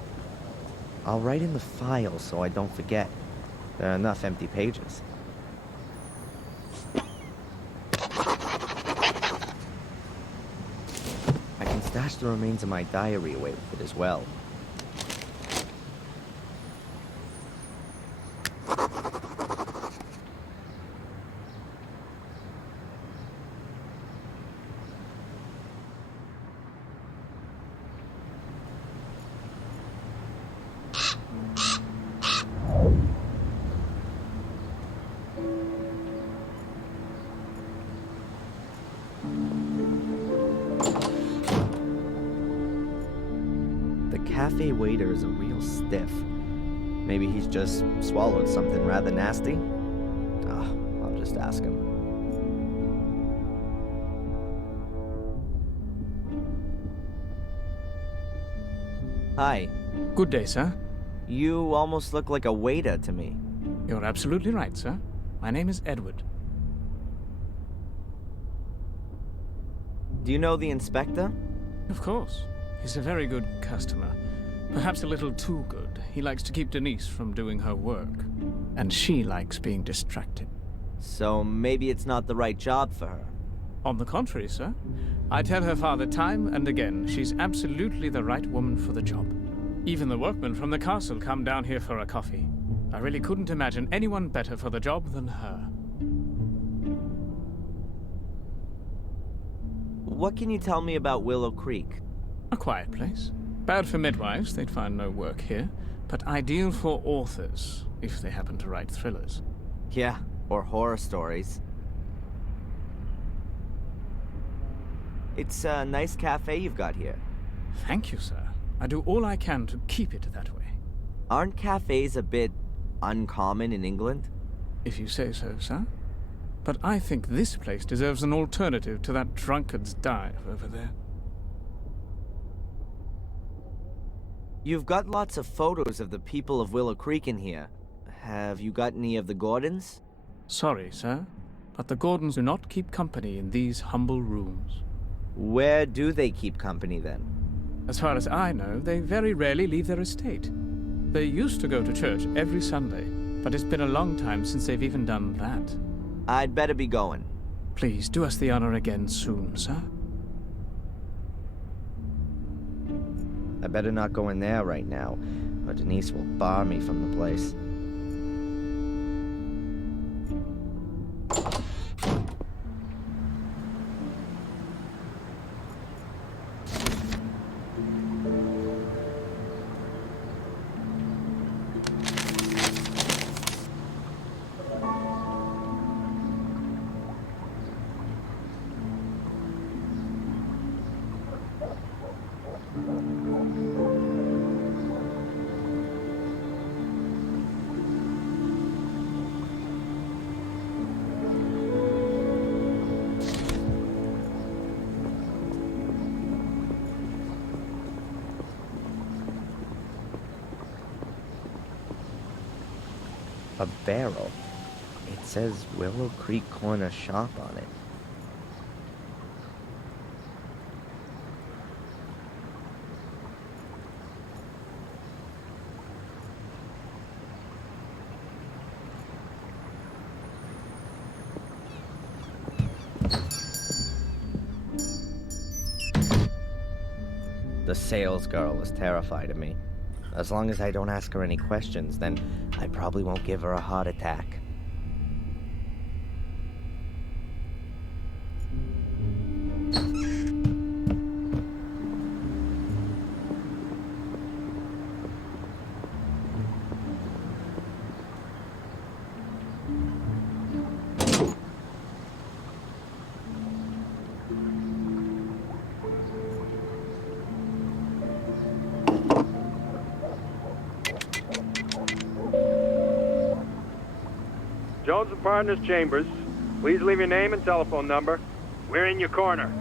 I'll write in the file so I don't forget. There are enough empty pages. I can stash the remains of my diary away with it as well. Cafe waiter is a real stiff. Maybe he's just swallowed something rather nasty? I'll just ask him. Hi. Good day, sir. You almost look like a waiter to me. You're absolutely right, sir. My name is Edward. Do you know the inspector? Of course. He's a very good customer. Perhaps a little too good. He likes to keep Denise from doing her work. And she likes being distracted. So maybe it's not the right job for her. On the contrary, sir. I tell her father time and again she's absolutely the right woman for the job. Even the workmen from the castle come down here for a coffee. I really couldn't imagine anyone better for the job than her. What can you tell me about Willow Creek? A quiet place. Bad for midwives, they'd find no work here. But ideal for authors, if they happen to write thrillers. Yeah, or horror stories. It's a nice cafe you've got here. Thank you, sir. I do all I can to keep it that way. Aren't cafes a bit uncommon in England? If you say so, sir. But I think this place deserves an alternative to that drunkard's dive over there. You've got lots of photos of the people of Willow Creek in here. Have you got any of the Gordons? Sorry, sir, but the Gordons do not keep company in these humble rooms. Where do they keep company then? As far as I know, they very rarely leave their estate. They used to go to church every Sunday, but it's been a long time since they've even done that. I'd better be going. Please do us the honor again soon, sir. I better not go in there right now, or Denise will bar me from the place. A barrel. It says Willow Creek Corner Shop on it. The sales girl is terrified of me. As long as I don't ask her any questions, then I probably won't give her a heart attack. Jones and Partners Chambers. Please leave your name and telephone number. We're in your corner.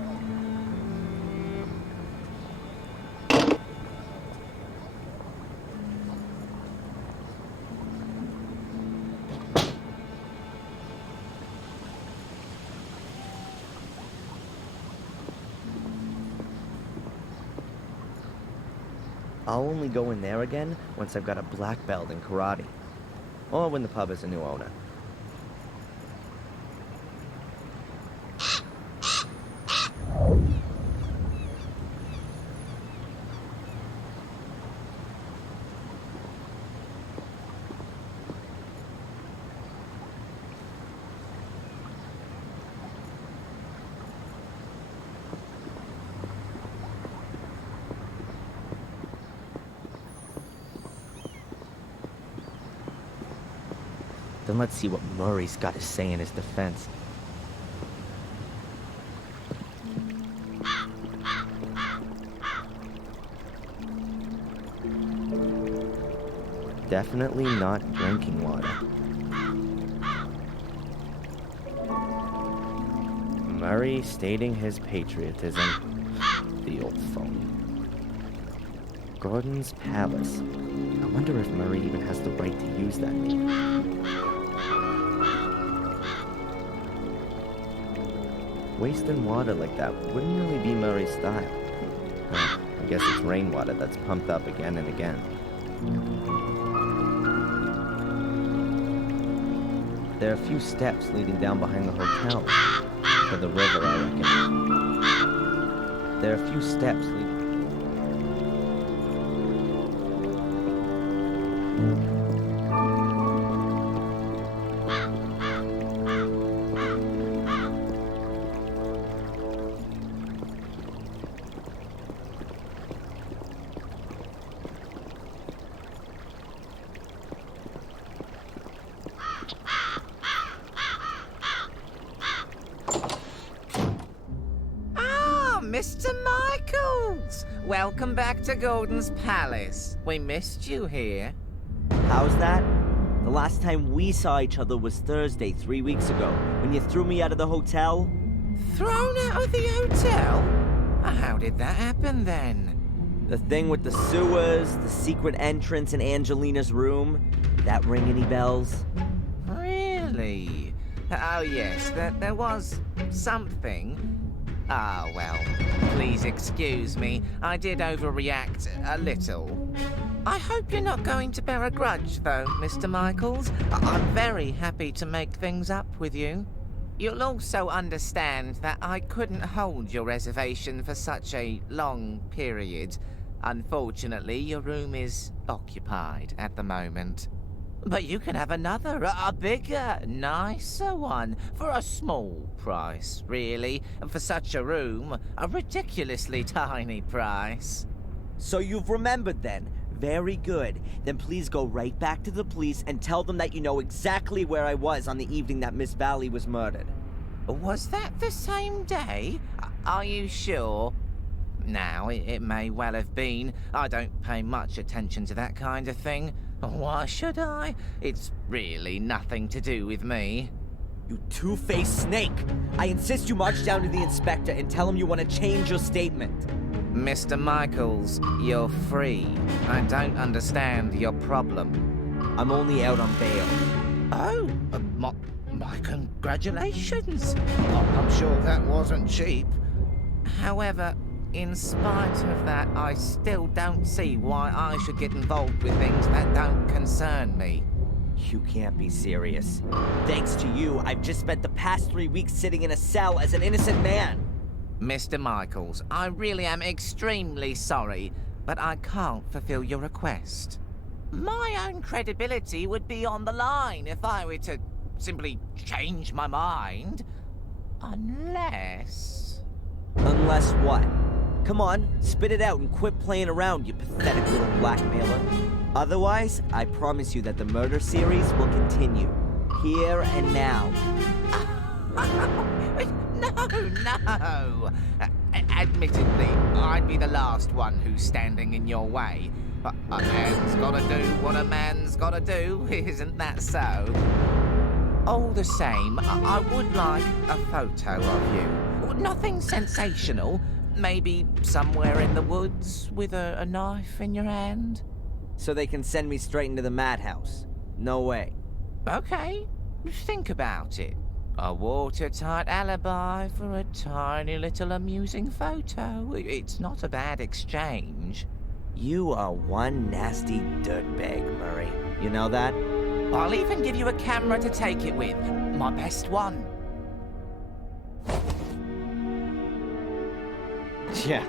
I'll only go in there again once I've got a black belt in karate. Or when the pub has a new owner. Then let's see what Murray's got to say in his defense. Definitely not drinking water. Murray stating his patriotism. The old phony. Gordon's Palace. I wonder if Murray even has the right to use that name. Wasting water like that wouldn't really be Murray's style. Well, I guess it's rainwater that's pumped up again and again. There are a few steps leading down behind the hotel. To the river, I reckon. There are a few steps leading... Mr. Michaels! Welcome back to Gordon's Palace. We missed you here. How's that? The last time we saw each other was Thursday, 3 weeks ago, when you threw me out of the hotel. Thrown out of the hotel? How did that happen then? The thing with the sewers, the secret entrance in Angelina's room. That ring any bells? Really? Oh yes, there was something. Ah, well, please excuse me. I did overreact a little. I hope you're not going to bear a grudge, though, Mr. Michaels. I'm very happy to make things up with you. You'll also understand that I couldn't hold your reservation for such a long period. Unfortunately, your room is occupied at the moment. But you can have another, a bigger, nicer one, for a small price, really. And for such a room, a ridiculously tiny price. So you've remembered then. Very good. Then please go right back to the police and tell them that you know exactly where I was on the evening that Miss Valley was murdered. Was that the same day? Are you sure? Now, it may well have been. I don't pay much attention to that kind of thing. Why should I? It's really nothing to do with me. You two-faced snake! I insist you march down to the inspector and tell him you want to change your statement. Mr. Michaels, you're free. I don't understand your problem. I'm only out on bail. Oh, my congratulations. I'm sure that wasn't cheap. However, in spite of that, I still don't see why I should get involved with things that don't concern me. You can't be serious. Thanks to you, I've just spent the past 3 weeks sitting in a cell as an innocent man. Mr. Michaels, I really am extremely sorry, but I can't fulfill your request. My own credibility would be on the line if I were to simply change my mind. Unless... Unless what? Come on, spit it out and quit playing around, you pathetic little blackmailer. Otherwise, I promise you that the murder series will continue. Here and now. No! Admittedly, I'd be the last one who's standing in your way. But a man's gotta do what a man's gotta do, isn't that so? All the same, I would like a photo of you. Nothing sensational. Maybe somewhere in the woods with a knife in your hand. So they can send me straight into the madhouse. No way. Okay, think about it. A watertight alibi for a tiny little amusing photo. It's not a bad exchange. You are one nasty dirtbag, Murray. You know that? I'll even give you a camera to take it with. My best one. Yeah.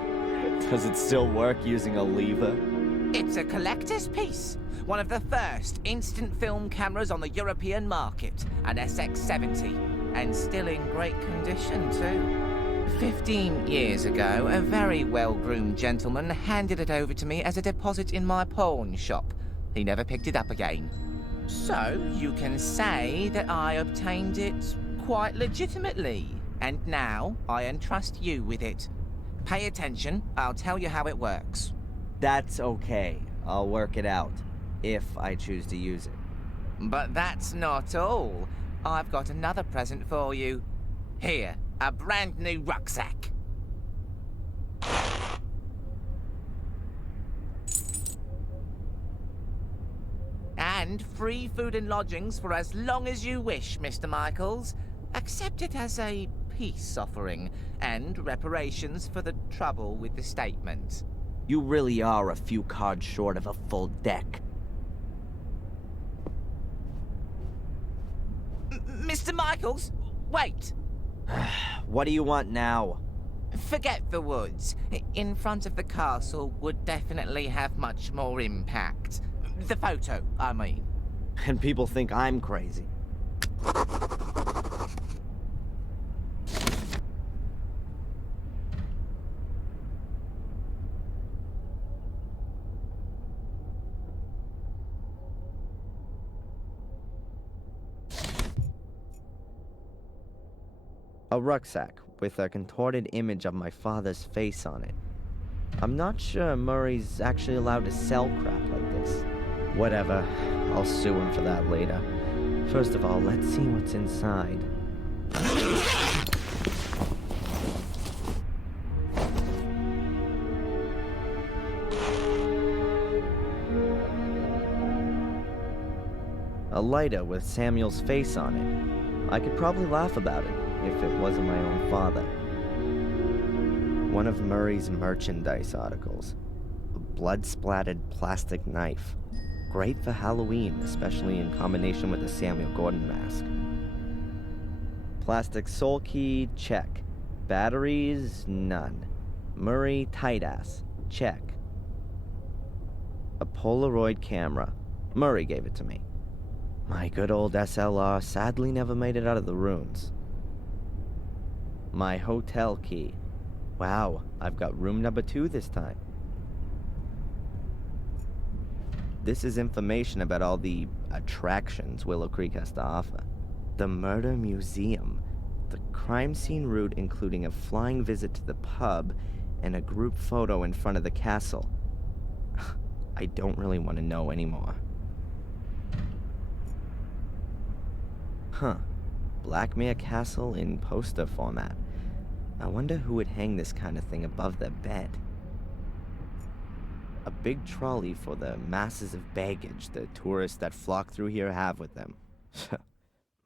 Does it still work using a lever? It's a collector's piece. One of the first instant film cameras on the European market. An SX-70. And still in great condition, too. 15 years ago, a very well-groomed gentleman handed it over to me as a deposit in my pawn shop. He never picked it up again. So, you can say that I obtained it quite legitimately. And now, I entrust you with it. Pay attention, I'll tell you how it works. That's okay. I'll work it out. If I choose to use it. But that's not all. I've got another present for you. Here, a brand new rucksack. And free food and lodgings for as long as you wish, Mr. Michaels. Accept it as a peace offering, and reparations for the trouble with the statement. You really are a few cards short of a full deck. Mr. Michaels, wait! What do you want now? Forget the woods. In front of the castle would definitely have much more impact. The photo, I mean. And people think I'm crazy. A rucksack. with a contorted image of my father's face on it. I'm not sure Murray's actually allowed to sell crap like this. Whatever, I'll sue him for that later. First of all, let's see what's inside. A lighter with Samuel's face on it. I could probably laugh about it if it wasn't my own father. One of Murray's merchandise articles. A blood-splattered plastic knife. Great for Halloween, especially in combination with a Samuel Gordon mask. Plastic soul key, check. Batteries, none. Murray tight ass, check. A Polaroid camera. Murray gave it to me. My good old SLR sadly never made it out of the ruins. My hotel key. Wow, I've got room number 2 this time. This is information about all the attractions Willow Creek has to offer. The Murder Museum. The crime scene route including a flying visit to the pub and a group photo in front of the castle. I don't really want to know anymore. Huh. Blackmere Castle in poster format. I wonder who would hang this kind of thing above their bed. A big trolley for the masses of baggage the tourists that flock through here have with them.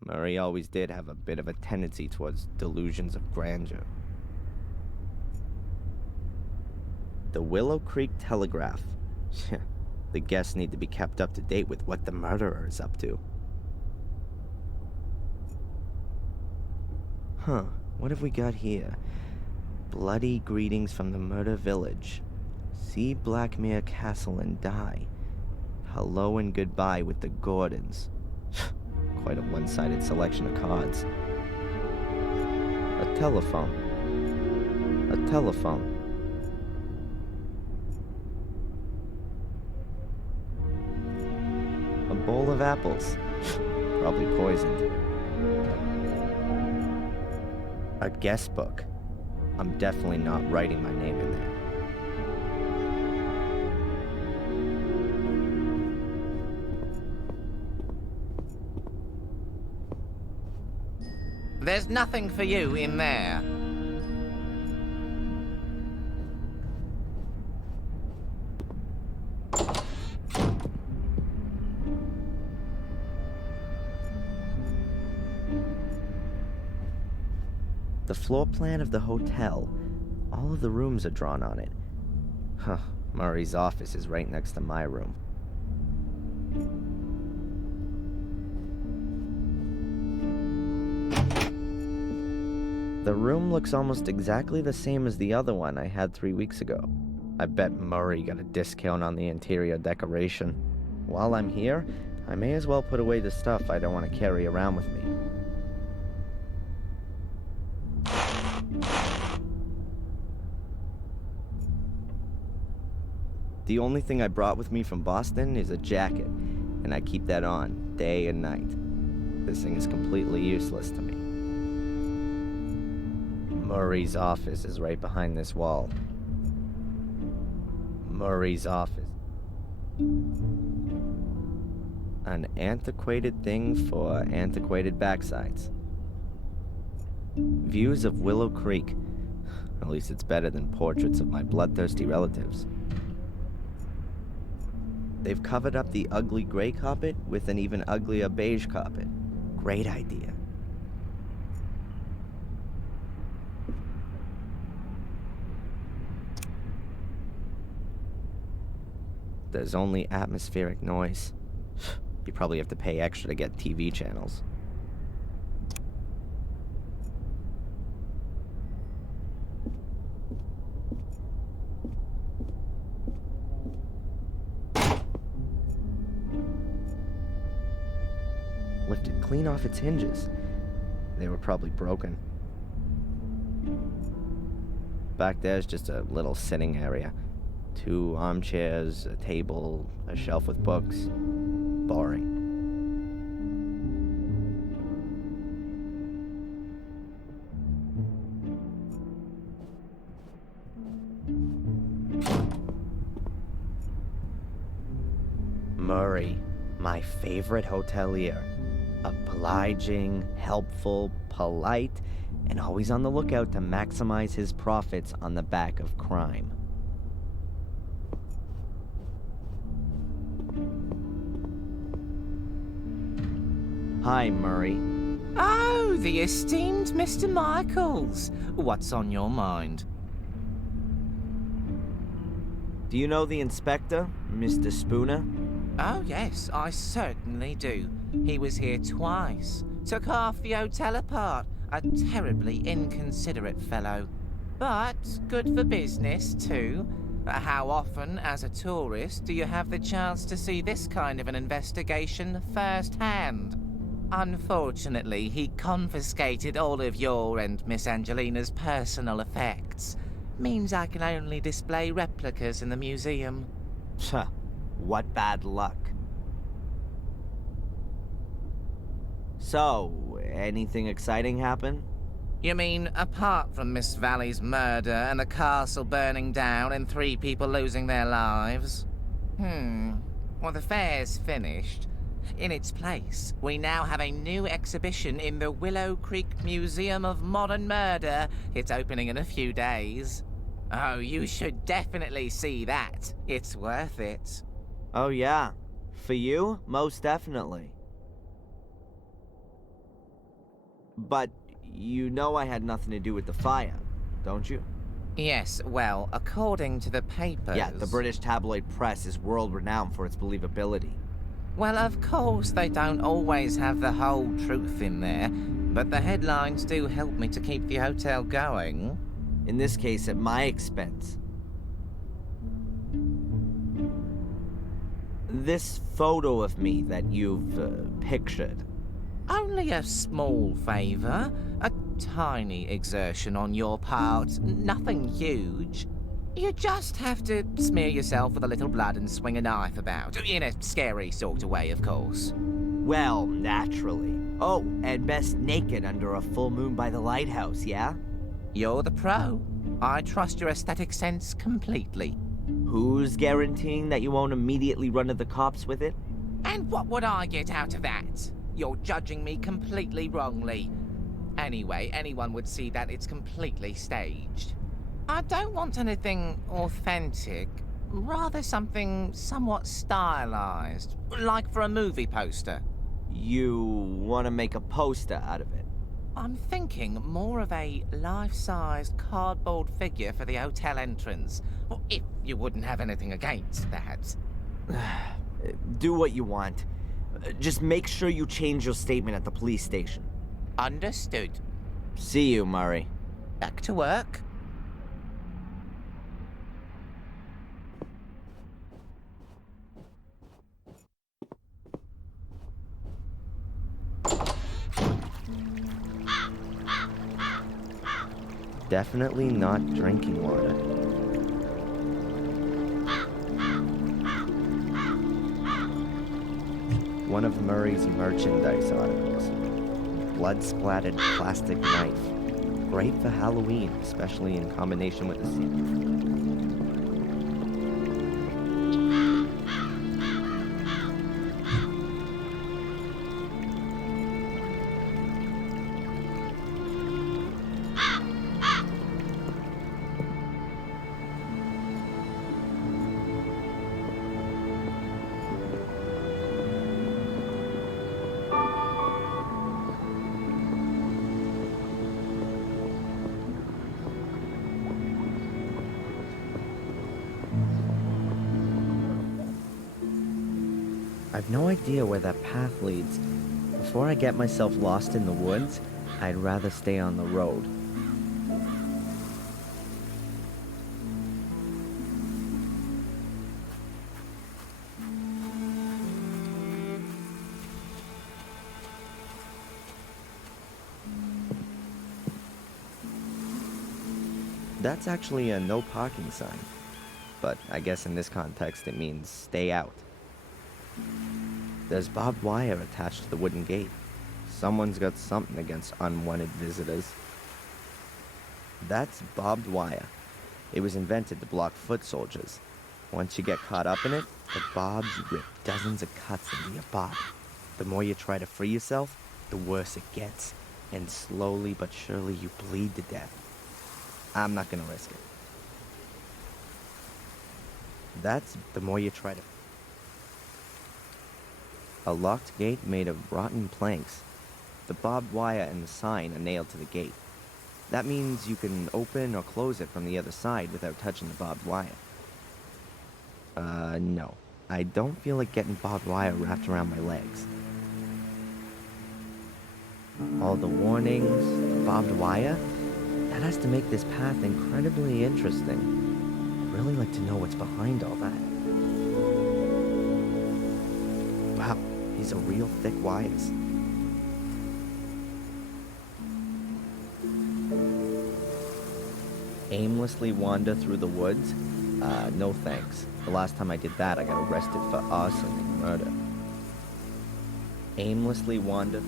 Murray always did have a bit of a tendency towards delusions of grandeur. The Willow Creek Telegraph. The guests need to be kept up to date with what the murderer is up to. Huh, what have we got here? Bloody greetings from the murder village. See Blackmere Castle and die. Hello and goodbye with the Gordons. Quite a one-sided selection of cards. A telephone. A telephone. A bowl of apples. Probably poisoned. A guest book. I'm definitely not writing my name in there. There's nothing for you in there. The floor plan of the hotel. All of the rooms are drawn on it. Huh, Murray's office is right next to my room. The room looks almost exactly the same as the other one I had 3 weeks ago. I bet Murray got a discount on the interior decoration. While I'm here, I may as well put away the stuff I don't want to carry around with me. The only thing I brought with me from Boston is a jacket, and I keep that on day and night. This thing is completely useless to me. Murray's office is right behind this wall. Murray's office. An antiquated thing for antiquated backsides. Views of Willow Creek. At least it's better than portraits of my bloodthirsty relatives. They've covered up the ugly gray carpet with an even uglier beige carpet. Great idea. There's only atmospheric noise. You probably have to pay extra to get TV channels. Lifted clean off its hinges. They were probably broken. Back there's just a little sitting area. 2 armchairs, a table, a shelf with books. Boring. My favorite hotelier. Obliging, helpful, polite, and always on the lookout to maximize his profits on the back of crime. Hi, Murray. Oh, the esteemed Mr. Michaels. What's on your mind? Do you know the inspector, Mr. Spooner? Oh, yes, I certainly do. He was here twice. Took half the hotel apart. A terribly inconsiderate fellow. But good for business, too. How often, as a tourist, do you have the chance to see this kind of an investigation firsthand? Unfortunately, he confiscated all of your and Miss Angelina's personal effects. Means I can only display replicas in the museum. Psha, what bad luck. So, anything exciting happen? You mean, apart from Miss Valley's murder and the castle burning down and 3 people losing their lives? Well, the fair's finished. In its place, we now have a new exhibition in the Willow Creek Museum of Modern Murder. It's opening in a few days. Oh, you should definitely see that. It's worth it. Oh yeah. For you, most definitely. But you know I had nothing to do with the fire, don't you? Yes, well, according to the papers... Yeah, the British tabloid press is world-renowned for its believability. Well, of course, they don't always have the whole truth in there, but the headlines do help me to keep the hotel going. In this case, at my expense. This photo of me that you've pictured. Only a small favor, a tiny exertion on your part, nothing huge. You just have to smear yourself with a little blood and swing a knife about, in a scary sort of way, of course. Well, naturally. Oh, and best naked under a full moon by the lighthouse, yeah? You're the pro. I trust your aesthetic sense completely. Who's guaranteeing that you won't immediately run to the cops with it? And what would I get out of that? You're judging me completely wrongly. Anyway, anyone would see that it's completely staged. I don't want anything authentic, rather something somewhat stylized, like for a movie poster. You want to make a poster out of it? I'm thinking more of a life-sized cardboard figure for the hotel entrance, if you wouldn't have anything against that. Do what you want. Just make sure you change your statement at the police station. Understood. See you, Murray. Back to work. Definitely not drinking water. One of Murray's merchandise articles. Blood-splattered plastic knife. Great for Halloween, especially in combination with the sequel. I've no idea where that path leads. Before I get myself lost in the woods, I'd rather stay on the road. That's actually a no parking sign. But I guess in this context it means stay out. There's barbed wire attached to the wooden gate. Someone's got something against unwanted visitors. That's barbed wire. It was invented to block foot soldiers. Once you get caught up in it, The barbs rip dozens of cuts into your body. The more you try to free yourself, the worse it gets. And slowly but surely you bleed to death. I'm not gonna risk it. That's the more you try to... A locked gate made of rotten planks. The barbed wire and the sign are nailed to the gate. That means you can open or close it from the other side without touching the barbed wire. No. I don't feel like getting barbed wire wrapped around my legs. All the warnings, the barbed wire, that has to make this path incredibly interesting. I'd really like to know what's behind all that. Wow, these are real thick wires. Aimlessly wander through the woods? No thanks. The last time I did that, I got arrested for arson and murder. Aimlessly wander...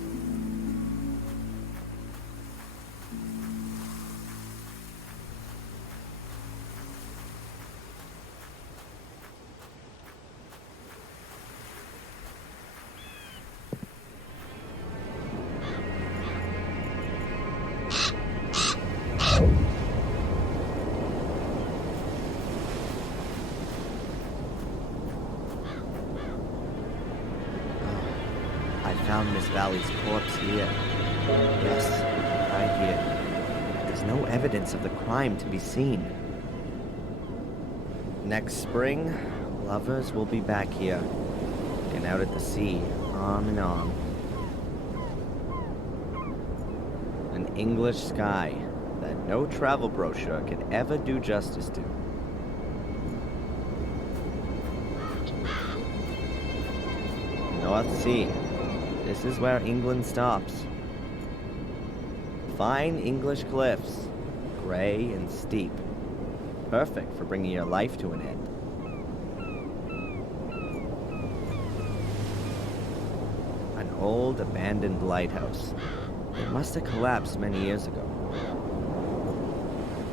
Found Miss Valley's corpse here. Yes, right here. There's no evidence of the crime to be seen. Next spring, lovers will be back here, looking out at the sea, arm in arm. An English sky that no travel brochure could ever do justice to. North Sea. This is where England stops. Fine English cliffs, gray and steep. Perfect for bringing your life to an end. An old abandoned lighthouse. It must have collapsed many years ago.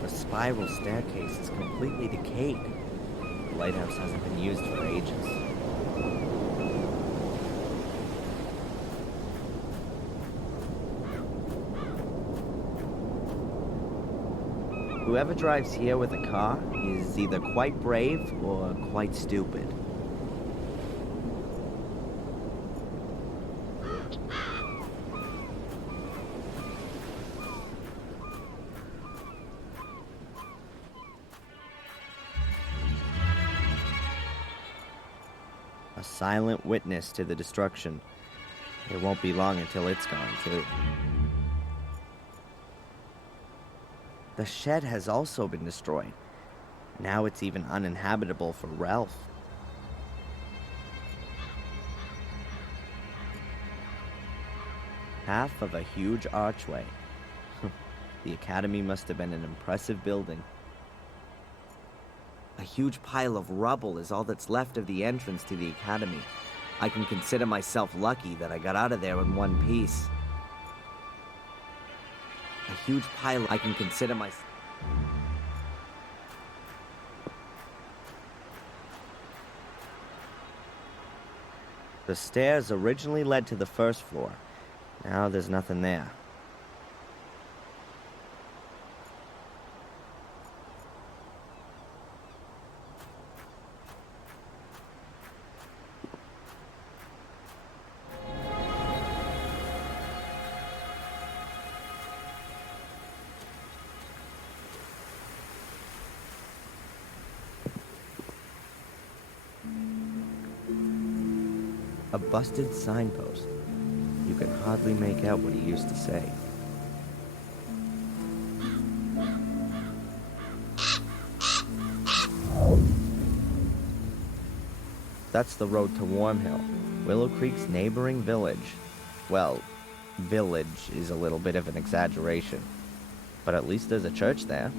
The spiral staircase is completely decayed. The lighthouse hasn't been used for ages. Whoever drives here with a car is either quite brave or quite stupid. A silent witness to the destruction. It won't be long until it's gone, too. The shed has also been destroyed. Now it's even uninhabitable for Ralph. Half of a huge archway. The academy must have been an impressive building. A huge pile of rubble is all that's left of the entrance to the academy. I can consider myself lucky that I got out of there in one piece. A huge pile I can consider myself... The stairs originally led to the first floor. Now there's nothing there. A busted signpost. You can hardly make out what he used to say. That's the road to Wormhill, Willow Creek's neighboring village. Well, village is a little bit of an exaggeration, but at least there's a church there.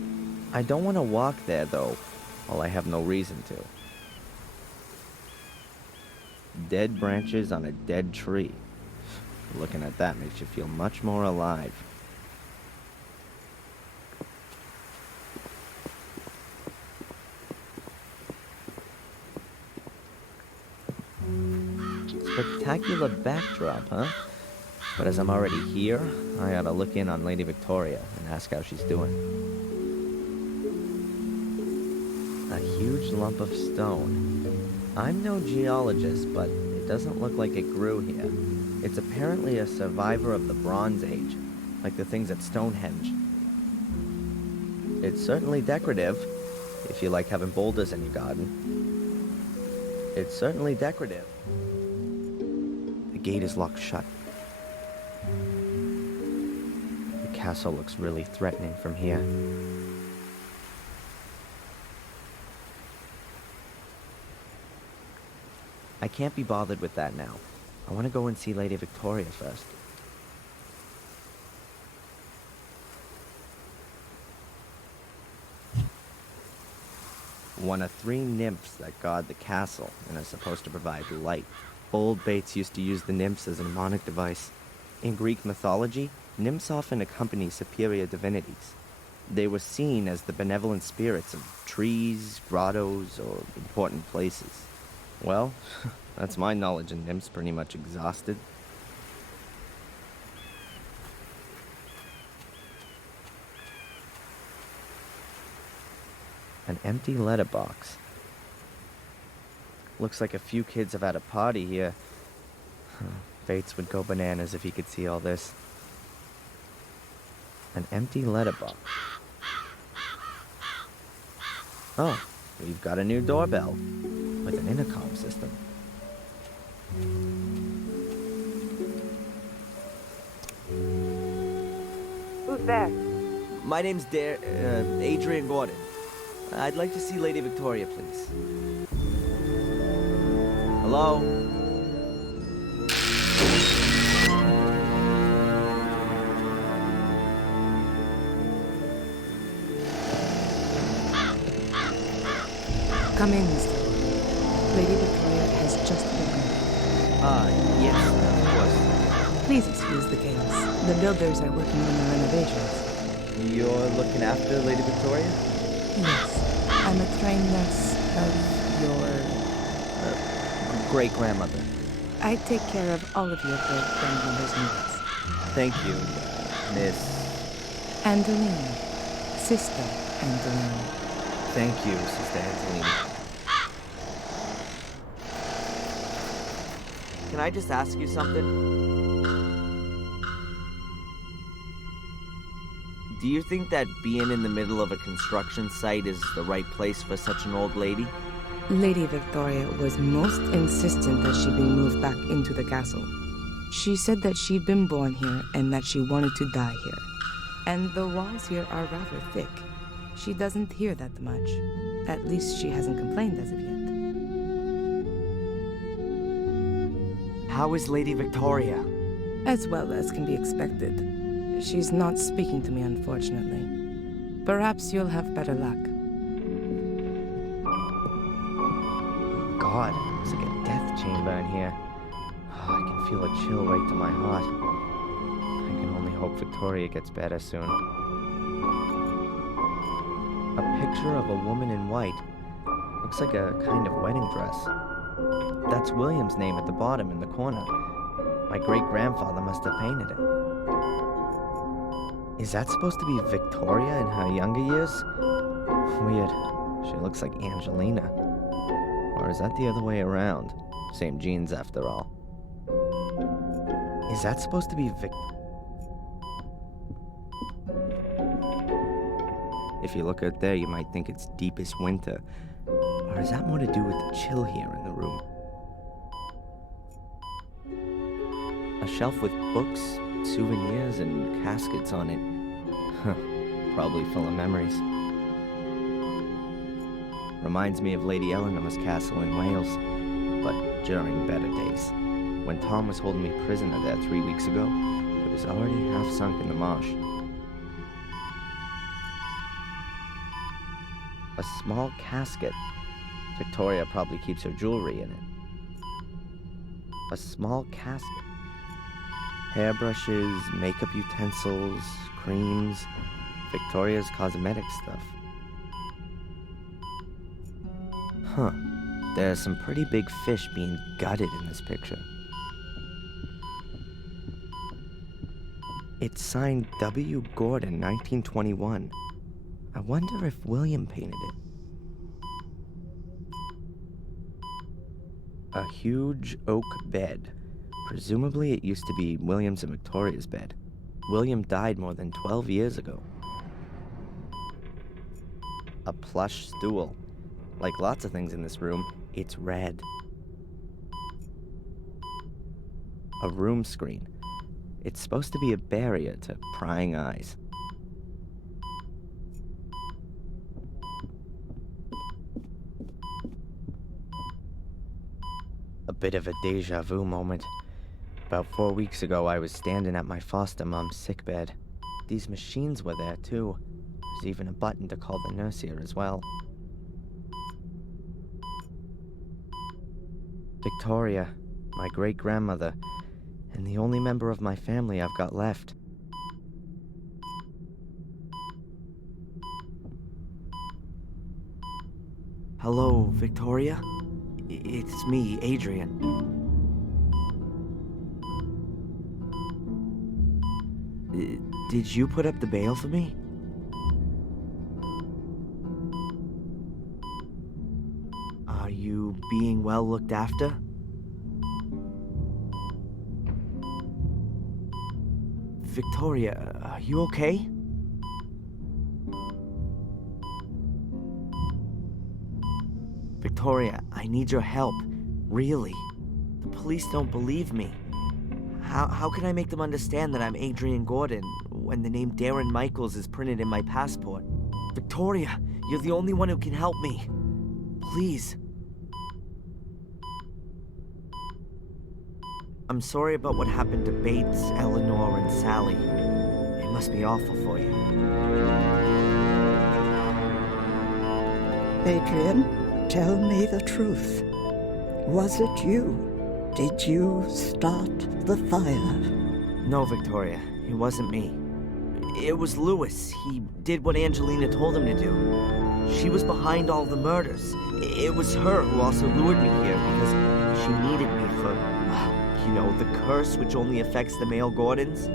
I don't want to walk there, though, while I have no reason to. Dead branches on a dead tree. Looking at that makes you feel much more alive. Popular backdrop, huh? But as I'm already here, I ought to look in on Lady Victoria and ask how she's doing. A huge lump of stone. I'm no geologist, but it doesn't look like it grew here. It's apparently a survivor of the Bronze Age, like the things at Stonehenge. It's certainly decorative, if you like having boulders in your garden. It's certainly decorative. The gate is locked shut. The castle looks really threatening from here. I can't be bothered with that now. I want to go and see Lady Victoria first. One of 3 nymphs that guard the castle and are supposed to provide light. Old Bates used to use the nymphs as a mnemonic device. In Greek mythology, nymphs often accompany superior divinities. They were seen as the benevolent spirits of trees, grottos, or important places. Well, that's my knowledge of nymphs pretty much exhausted. An empty letterbox. Looks like a few kids have had a party here. Bates would go bananas if he could see all this. An empty letterbox. Oh, we've got a new doorbell with an intercom system. Who's there? My name's Adrian Gordon. I'd like to see Lady Victoria, please. Hello? Come in, Mr. Lady Victoria has just spoken. Yes, of course. Please excuse the chaos. The builders are working on the renovations. You're looking after Lady Victoria? Yes. I'm a trained nurse of your... great-grandmother. I take care of all of your great-grandmother's needs. Thank you, Miss... Angelina. Sister Angelina. Thank you, Sister Angelina. Can I just ask you something? Do you think that being in the middle of a construction site is the right place for such an old lady? Lady Victoria was most insistent that she be moved back into the castle. She said that she'd been born here and that she wanted to die here. And the walls here are rather thick. She doesn't hear that much. At least she hasn't complained as of yet. How is Lady Victoria? As well as can be expected. She's not speaking to me, unfortunately. Perhaps you'll have better luck. God, it's like a death chamber in here. Oh, I can feel a chill right to my heart. I can only hope Victoria gets better soon. A picture of a woman in white. Looks like a kind of wedding dress. That's William's name at the bottom in the corner. My great-grandfather must have painted it. Is that supposed to be Victoria in her younger years? Weird. She looks like Angelina. Or is that the other way around? Same genes after all. Is that supposed to be If you look out there, you might think it's deepest winter. Or is that more to do with the chill here in the room? A shelf with books, souvenirs, and caskets on it. Probably full of memories. Reminds me of Lady Eleanor's castle in Wales, but during better days. When Tom was holding me prisoner there 3 weeks ago, it was already half sunk in the marsh. A small casket. Victoria probably keeps her jewelry in it. A small casket. Hairbrushes, makeup utensils, creams, Victoria's cosmetic stuff. Huh. There's some pretty big fish being gutted in this picture. It's signed W. Gordon, 1921. I wonder if William painted it. A huge oak bed. Presumably it used to be William's and Victoria's bed. William died more than 12 years ago. A plush stool. Like lots of things in this room, it's red. A room screen. It's supposed to be a barrier to prying eyes. A bit of a deja vu moment. About 4 weeks ago, I was standing at my foster mom's sickbed. These machines were there too. There's even a button to call the nurse here as well. Victoria, my great-grandmother, and the only member of my family I've got left. Hello, Victoria? It's me, Adrian. Did you put up the bail for me? Are you being well looked after? Victoria, are you okay? Victoria, I need your help. Really. The police don't believe me. How can I make them understand that I'm Adrian Gordon when the name Darren Michaels is printed in my passport? Victoria, you're the only one who can help me. Please. I'm sorry about what happened to Bates, Eleanor, and Sally. It must be awful for you. Adrian, tell me the truth. Was it you? Did you start the fire? No, Victoria. It wasn't me. It was Lewis. He did what Angelina told him to do. She was behind all the murders. It was her who also lured me here because she needed me for, you know, the curse which only affects the male Gordons.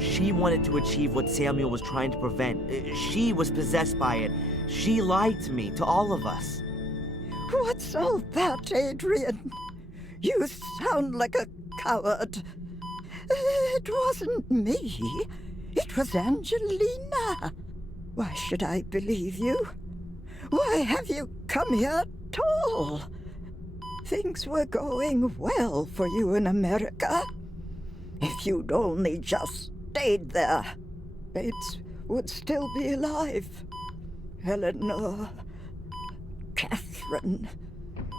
She wanted to achieve what Samuel was trying to prevent. She was possessed by it. She lied to me, to all of us. What's all that, Adrian? You sound like a coward. It wasn't me. It was Angelina. Why should I believe you? Why have you come here at all? Things were going well for you in America. If you'd only just stayed there, Bates would still be alive. Eleanor, Catherine,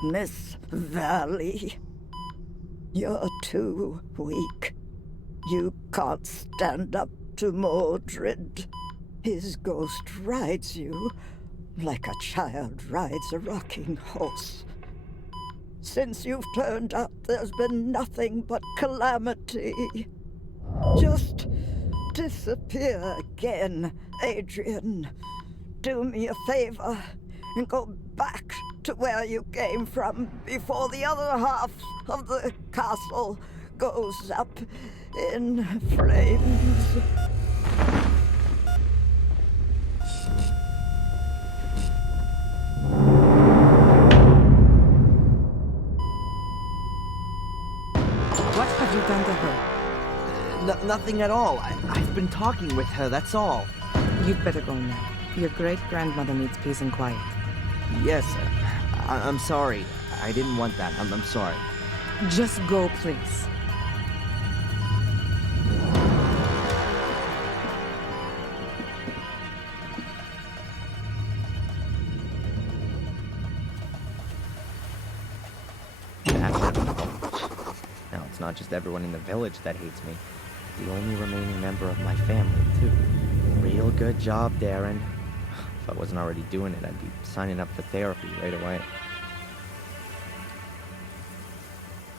Miss Valley. You're too weak. You can't stand up to Mordred. His ghost rides you like a child rides a rocking horse. Since you've turned up, there's been nothing but calamity. Just disappear again, Adrian. Do me a favor and go back to where you came from before the other half of the castle goes up in flames. What have you done to her? Nothing at all. I've been talking with her, that's all. You'd better go now. Your great-grandmother needs peace and quiet. Yes, I'm sorry. I didn't want that. I'm sorry. Just go, please. Now, it's not just everyone in the village that hates me. The only remaining member of my family, too. Real good job, Darren. If I wasn't already doing it, I'd be signing up for therapy right away.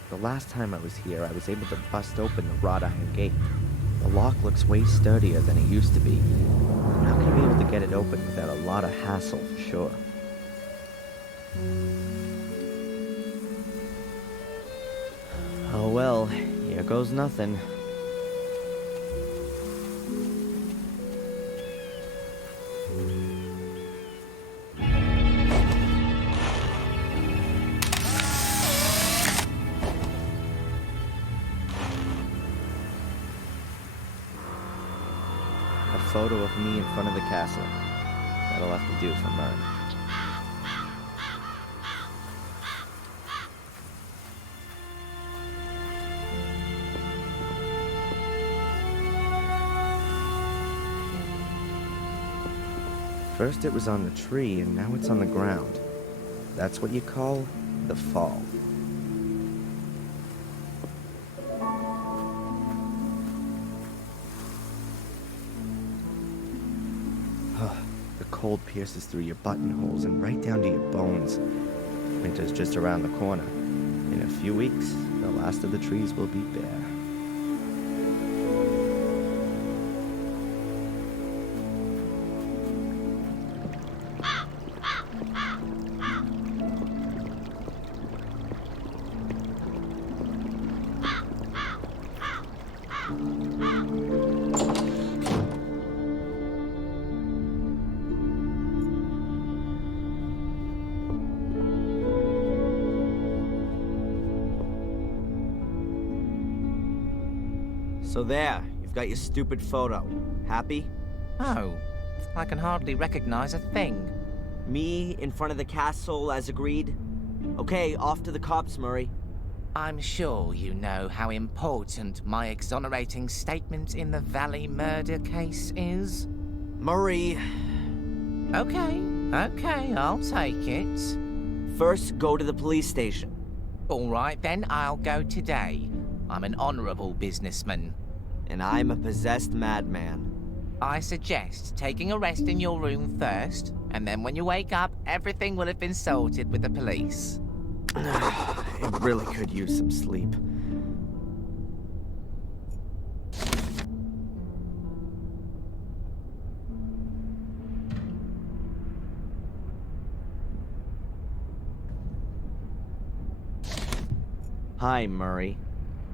The last time I was here, I was able to bust open the wrought iron gate. The lock looks way sturdier than it used to be. I'm not going to be able to get it open without a lot of hassle, for sure. Oh well, here goes nothing. photo of me in front of the castle. That'll have to do for Murray. First it was on the tree, and now it's on the ground. That's what you call the fall. The cold pierces through your buttonholes and right down to your bones. Winter's just around the corner. In a few weeks, the last of the trees will be bare. So there, you've got your stupid photo. Happy? Oh, I can hardly recognize a thing. Me in front of the castle as agreed? Okay, off to the cops, Murray. I'm sure you know how important my exonerating statement in the Valley murder case is. Murray. Okay, I'll take it. First, go to the police station. All right, then, I'll go today. I'm an honorable businessman. And I'm a possessed madman. I suggest taking a rest in your room first, and then when you wake up, everything will have been sorted with the police. It really could use some sleep. Hi, Murray.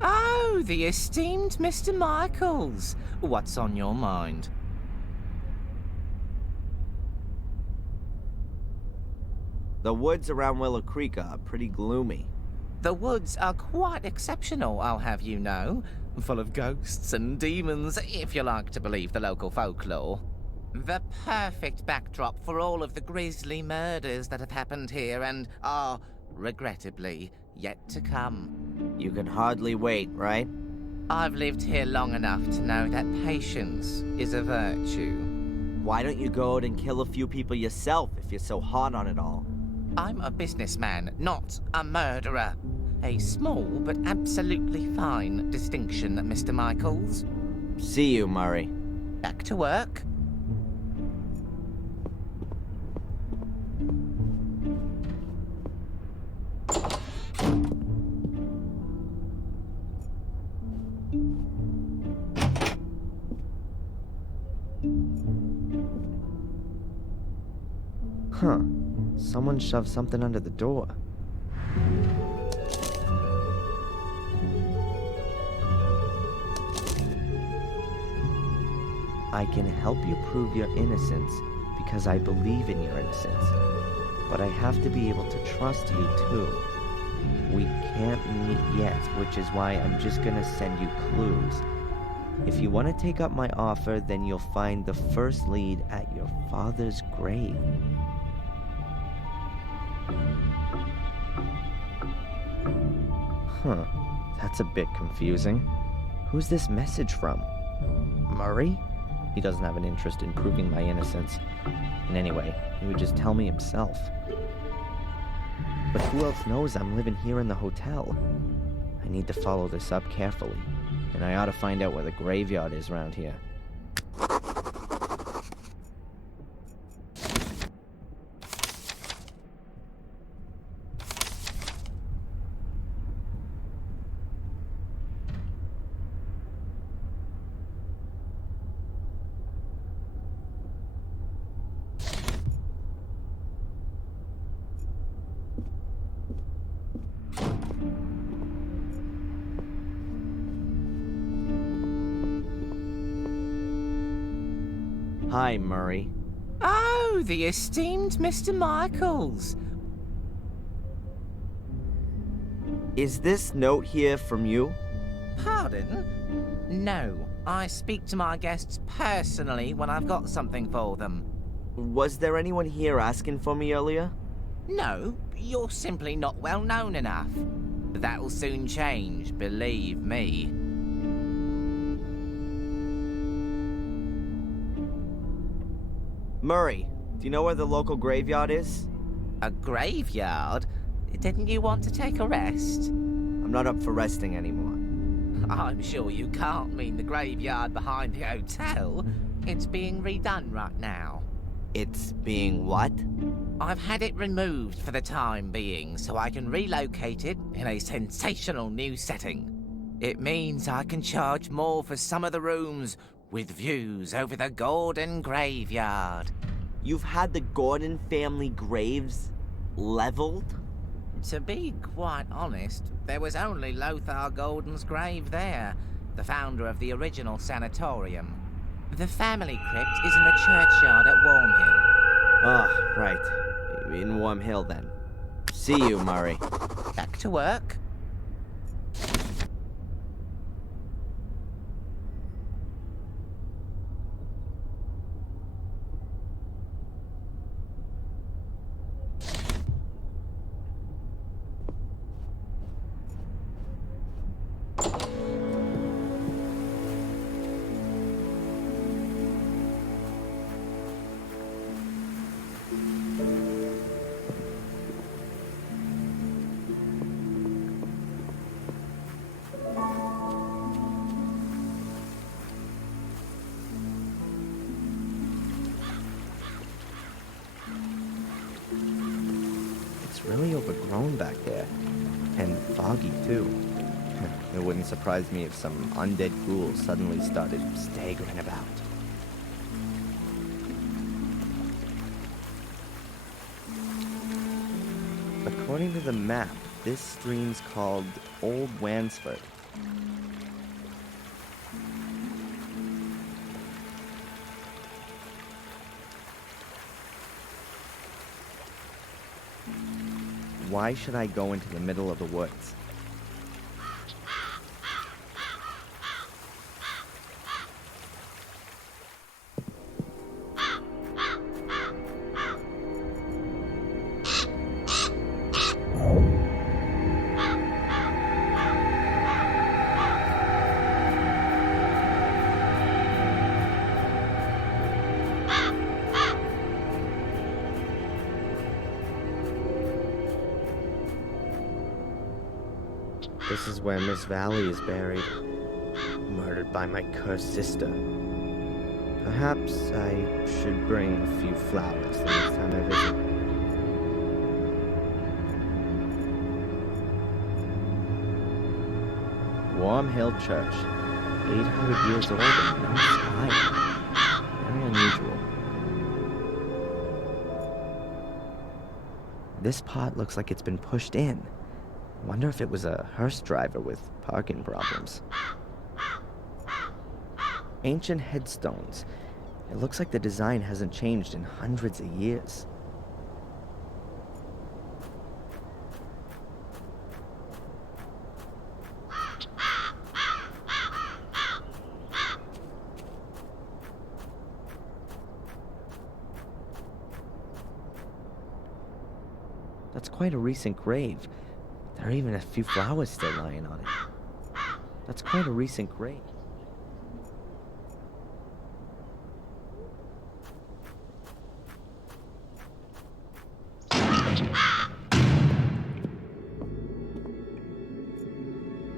Oh, the esteemed Mr. Michaels. What's on your mind? The woods around Willow Creek are pretty gloomy. The woods are quite exceptional, I'll have you know. Full of ghosts and demons, if you like to believe the local folklore. The perfect backdrop for all of the grisly murders that have happened here and are, regrettably, yet to come. You can hardly wait, right? I've lived here long enough to know that patience is a virtue. Why don't you go out and kill a few people yourself if you're so hot on it all? I'm a businessman, not a murderer. A small but absolutely fine distinction, Mr. Michaels. See you, Murray. Back to work. Huh. Someone shoved something under the door. I can help you prove your innocence because I believe in your innocence. But I have to be able to trust you too. We can't meet yet, which is why I'm just gonna send you clues. If you want to take up my offer, then you'll find the first lead at your father's grave. Huh, that's a bit confusing. Who's this message from? Murray? He doesn't have an interest in proving my innocence. And anyway, he would just tell me himself. But who else knows I'm living here in the hotel? I need to follow this up carefully, and I ought to find out where the graveyard is around here. Hi, Murray. Oh, the esteemed Mr. Michaels. Is this note here from you? Pardon? No, I speak to my guests personally when I've got something for them. Was there anyone here asking for me earlier? No, you're simply not well known enough. That'll soon change, believe me. Murray, do you know where the local graveyard is? A graveyard? Didn't you want to take a rest? I'm not up for resting anymore. I'm sure you can't mean the graveyard behind the hotel. It's being redone right now. It's being what? I've had it removed for the time being, so I can relocate it in a sensational new setting. It means I can charge more for some of the rooms, with views over the Gordon graveyard. You've had the Gordon family graves leveled? To be quite honest, there was only Lothar Gordon's grave there, the founder of the original sanatorium. The family crypt is in the churchyard at Wormhill. Ah, right. In Wormhill, then. See you, Murray. Back to work. Really overgrown back there. And foggy, too. It wouldn't surprise me if some undead ghouls suddenly started staggering about. According to the map, this stream's called Old Wansford. Why should I go into the middle of the woods? This is where Miss Valley is buried, murdered by my cursed sister. Perhaps I should bring a few flowers the next time I visit. Wormhill Church, 800 years old and no spire. Very unusual. This part looks like it's been pushed in. Wonder if it was a hearse driver with parking problems. Ancient headstones. It looks like the design hasn't changed in hundreds of years. That's quite a recent grave. There are even a few flowers still lying on it. That's quite a recent grave.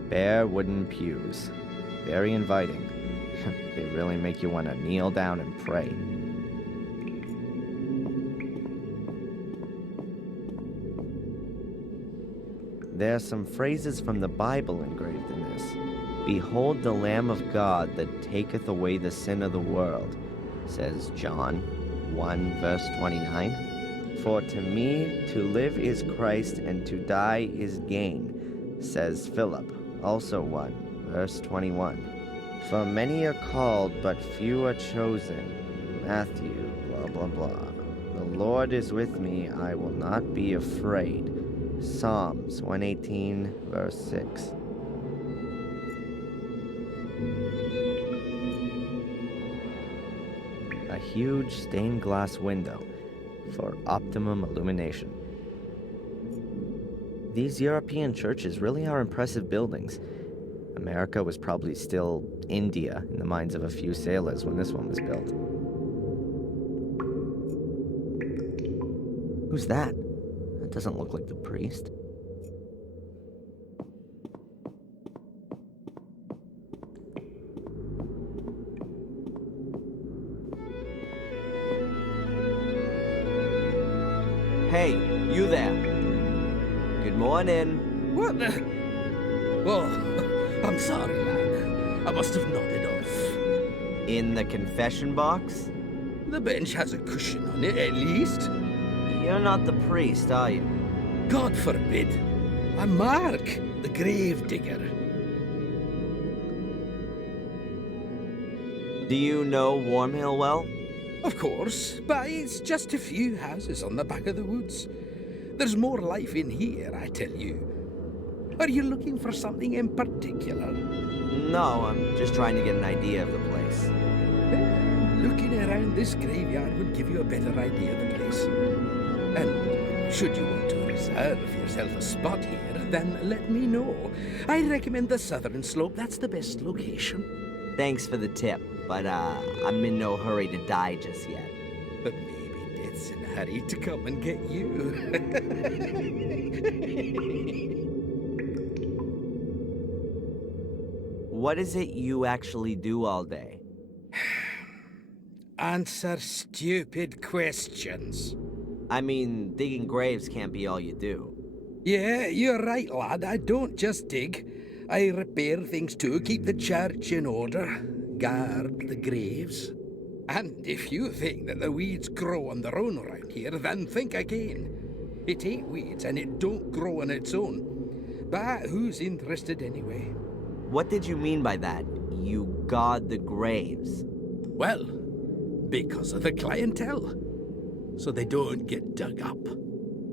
Bare wooden pews. Very inviting. They really make you want to kneel down and pray. There are some phrases from the Bible engraved in this. Behold the Lamb of God that taketh away the sin of the world, says John 1 verse 29. For to me to live is Christ and to die is gain, says Philip, also 1 verse 21. For many are called, but few are chosen, Matthew, blah blah blah. The Lord is with me, I will not be afraid. Psalms 118, verse 6. huge stained glass window for optimum illumination. These European churches really are impressive buildings. America was probably still India in the minds of a few sailors when this one was built. Who's that? That doesn't look like the priest. Hey, you there. Good morning. What the? Oh, I'm sorry, lad. I must have nodded off. In the confession box? The bench has a cushion on it, at least. You're not the priest, are you? God forbid. I'm Mark, the grave digger. Do you know Wormhill well? Of course, but it's just a few houses on the back of the woods. There's more life in here, I tell you. Are you looking for something in particular? No, I'm just trying to get an idea of the place. Looking around this graveyard would give you a better idea of the place. And should you want to reserve yourself a spot here, then let me know. I recommend the southern slope. That's the best location. Thanks for the tip, but I'm in no hurry to die just yet. But maybe death's in a hurry to come and get you. What is it you actually do all day? Answer stupid questions. I mean, digging graves can't be all you do. Yeah, you're right, lad. I don't just dig. I repair things too, keep the church in order, guard the graves. And if you think that the weeds grow on their own around here, then think again. It ain't weeds, and it don't grow on its own. But who's interested anyway? What did you mean by that? You guard the graves? Well, because of the clientele. So they don't get dug up.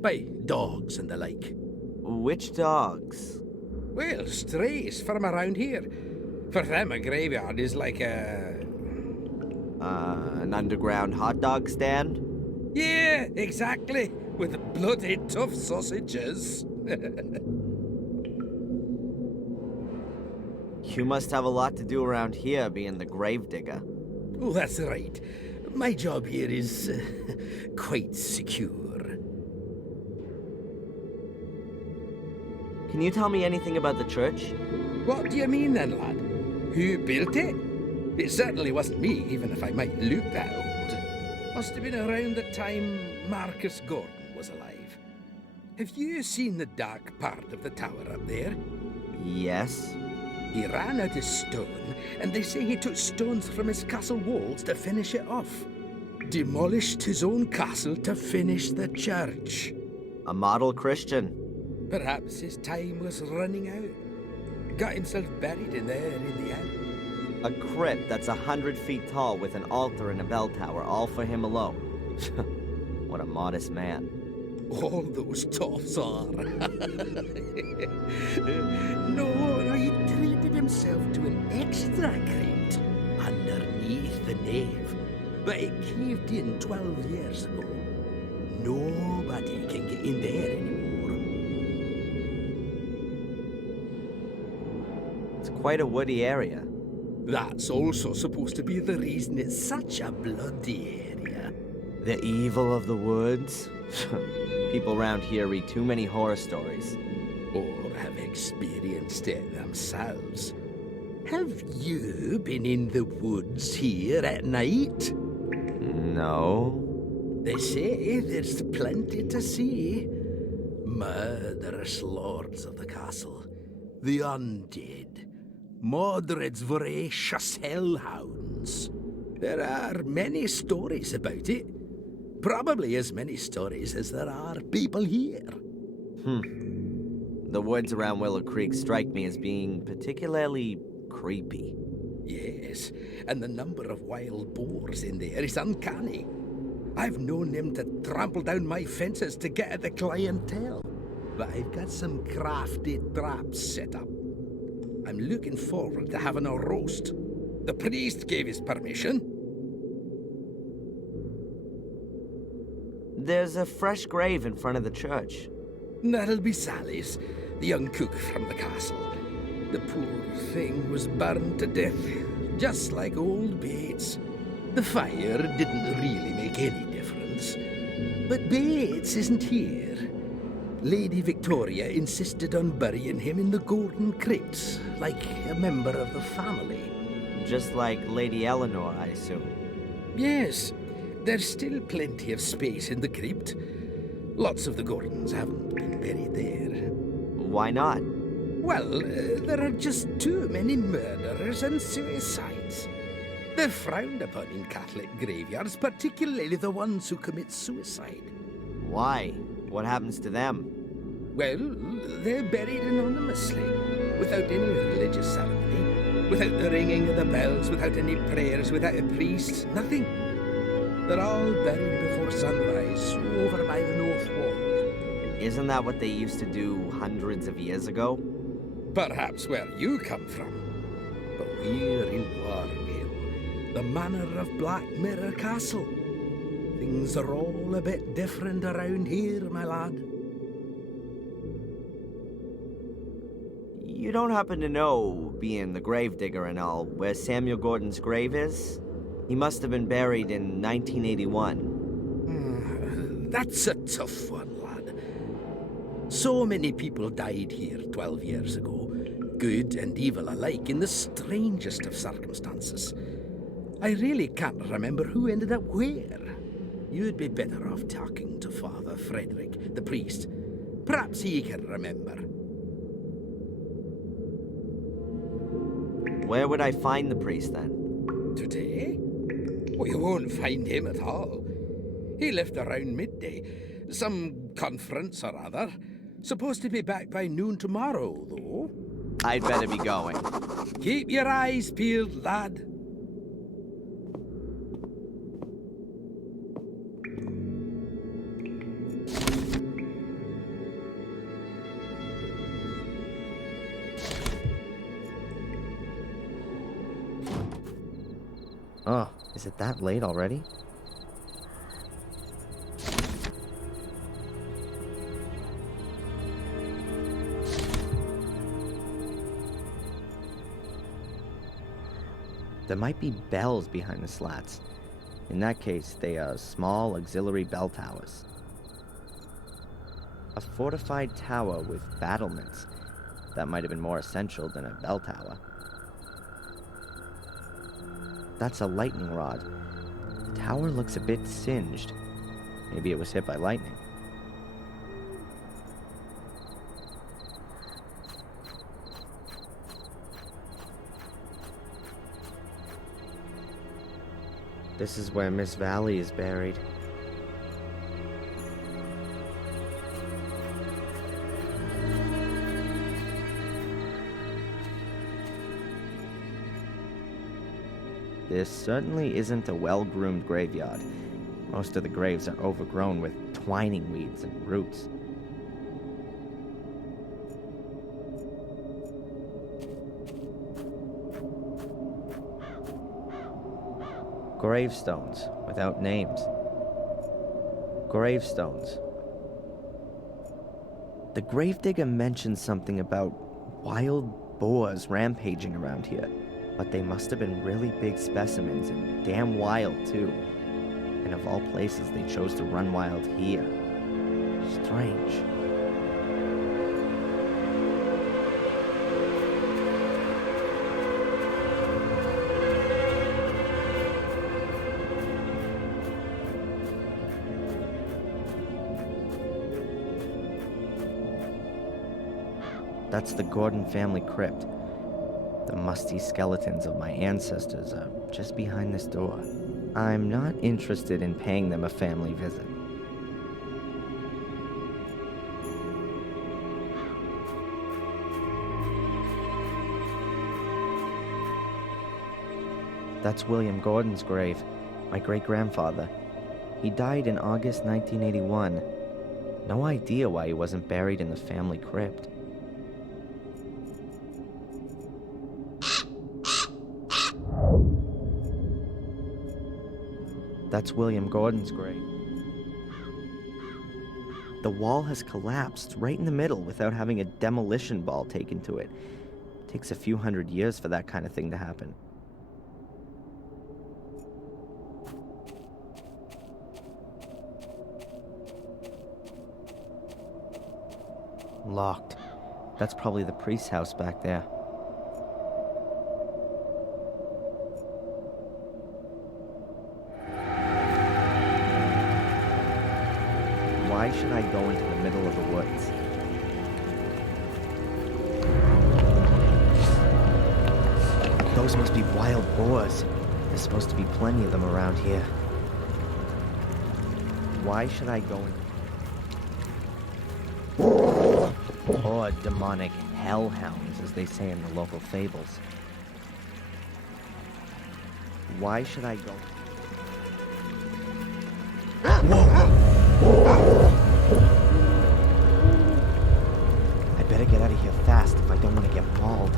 By dogs and the like. Which dogs? Well, strays from around here. For them, a graveyard is like an underground hot dog stand? Yeah, exactly. With bloody tough sausages. You must have a lot to do around here, being the gravedigger. Oh, that's right. My job here is quite secure. Can you tell me anything about the church? What do you mean then, lad? Who built it? It certainly wasn't me, even if I might look that old. Must have been around the time Marcus Gordon was alive. Have you seen the dark part of the tower up there? Yes. He ran out of stone, and they say he took stones from his castle walls to finish it off. Demolished his own castle to finish the church. A model Christian. Perhaps his time was running out. Got himself buried in there in the end. A crypt that's 100 feet tall with an altar and a bell tower, all for him alone. What a modest man. All those toffs are. No, he treated himself to an extra crypt underneath the nave. But it caved in 12 years ago. Nobody can get in there anymore. It's quite a woody area. That's also supposed to be the reason it's such a bloody area. The evil of the woods? People around here read too many horror stories. Or have experienced it themselves. Have you been in the woods here at night? No. They say there's plenty to see. Murderous lords of the castle. The undead. Mordred's voracious hellhounds. There are many stories about it. Probably as many stories as there are people here. The woods around Willow Creek strike me as being particularly creepy. Yes, and the number of wild boars in there is uncanny. I've known them to trample down my fences to get at the clientele. But I've got some crafty traps set up. I'm looking forward to having a roast. The priest gave his permission. There's a fresh grave in front of the church. That'll be Sally's, the young cook from the castle. The poor thing was burned to death, just like old Bates. The fire didn't really make any difference. But Bates isn't here. Lady Victoria insisted on burying him in the Golden Crypt, like a member of the family. Just like Lady Eleanor, I assume. Yes, there's still plenty of space in the crypt. Lots of the Gordons haven't been buried there. Why not? Well, there are just too many murderers and suicides. They're frowned upon in Catholic graveyards, particularly the ones who commit suicide. Why? What happens to them? Well, they're buried anonymously, without any religious ceremony, without the ringing of the bells, without any prayers, without a priest, nothing. They're all buried before sunrise, over by the north wall. Isn't that what they used to do hundreds of years ago? Perhaps where you come from. But we're in Wargale, the manor of Black Mirror Castle. Things are all a bit different around here, my lad. You don't happen to know, being the gravedigger and all, where Samuel Gordon's grave is? He must have been buried in 1981. That's a tough one, lad. So many people died here 12 years ago, good and evil alike, in the strangest of circumstances. I really can't remember who ended up where. You'd be better off talking to Father Frederick, the priest. Perhaps he can remember. Where would I find the priest then? Today? Well, you won't find him at all. He left around midday. Some conference or other. Supposed to be back by noon tomorrow, though. I'd better be going. Keep your eyes peeled, lad. Oh, is it that late already? There might be bells behind the slats. In that case, they are small auxiliary bell towers. A fortified tower with battlements. That might have been more essential than a bell tower. That's a lightning rod. The tower looks a bit singed. Maybe it was hit by lightning. This is where Miss Valley is buried. This certainly isn't a well-groomed graveyard. Most of the graves are overgrown with twining weeds and roots. Gravestones without names. Gravestones. The gravedigger mentioned something about wild boars rampaging around here. But they must have been really big specimens and damn wild, too. And of all places, they chose to run wild here. Strange. That's the Gordon family crypt. The musty skeletons of my ancestors are just behind this door. I'm not interested in paying them a family visit. That's William Gordon's grave, my great-grandfather. He died in August 1981. No idea why he wasn't buried in the family crypt. That's William Gordon's grave. The wall has collapsed right in the middle without having a demolition ball taken to it. It takes a few hundred years for that kind of thing to happen. Locked. That's probably the priest's house back there. Why should I go into the middle of the woods? Those must be wild boars. There's supposed to be plenty of them around here. Why should I go in? Or demonic hellhounds, as they say in the local fables. Why should I go? I better get out of here fast if I don't want to get mauled.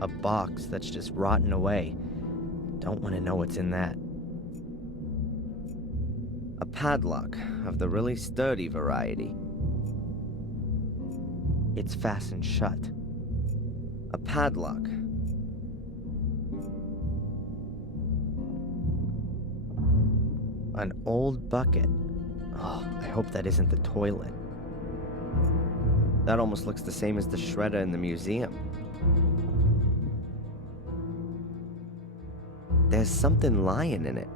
A box that's just rotten away. Don't want to know what's in that. A padlock of the really sturdy variety. It's fastened shut. A padlock. An old bucket. Oh, I hope that isn't the toilet. That almost looks the same as the shredder in the museum. There's something lying in it.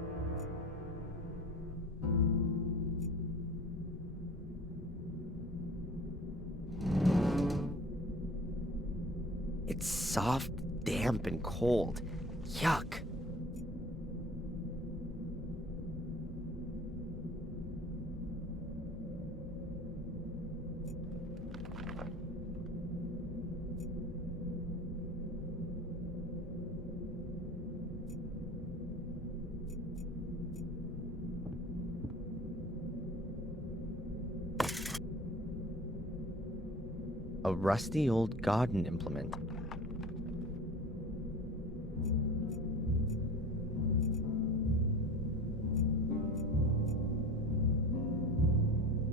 It's soft, damp, and cold. Yuck. A rusty old garden implement.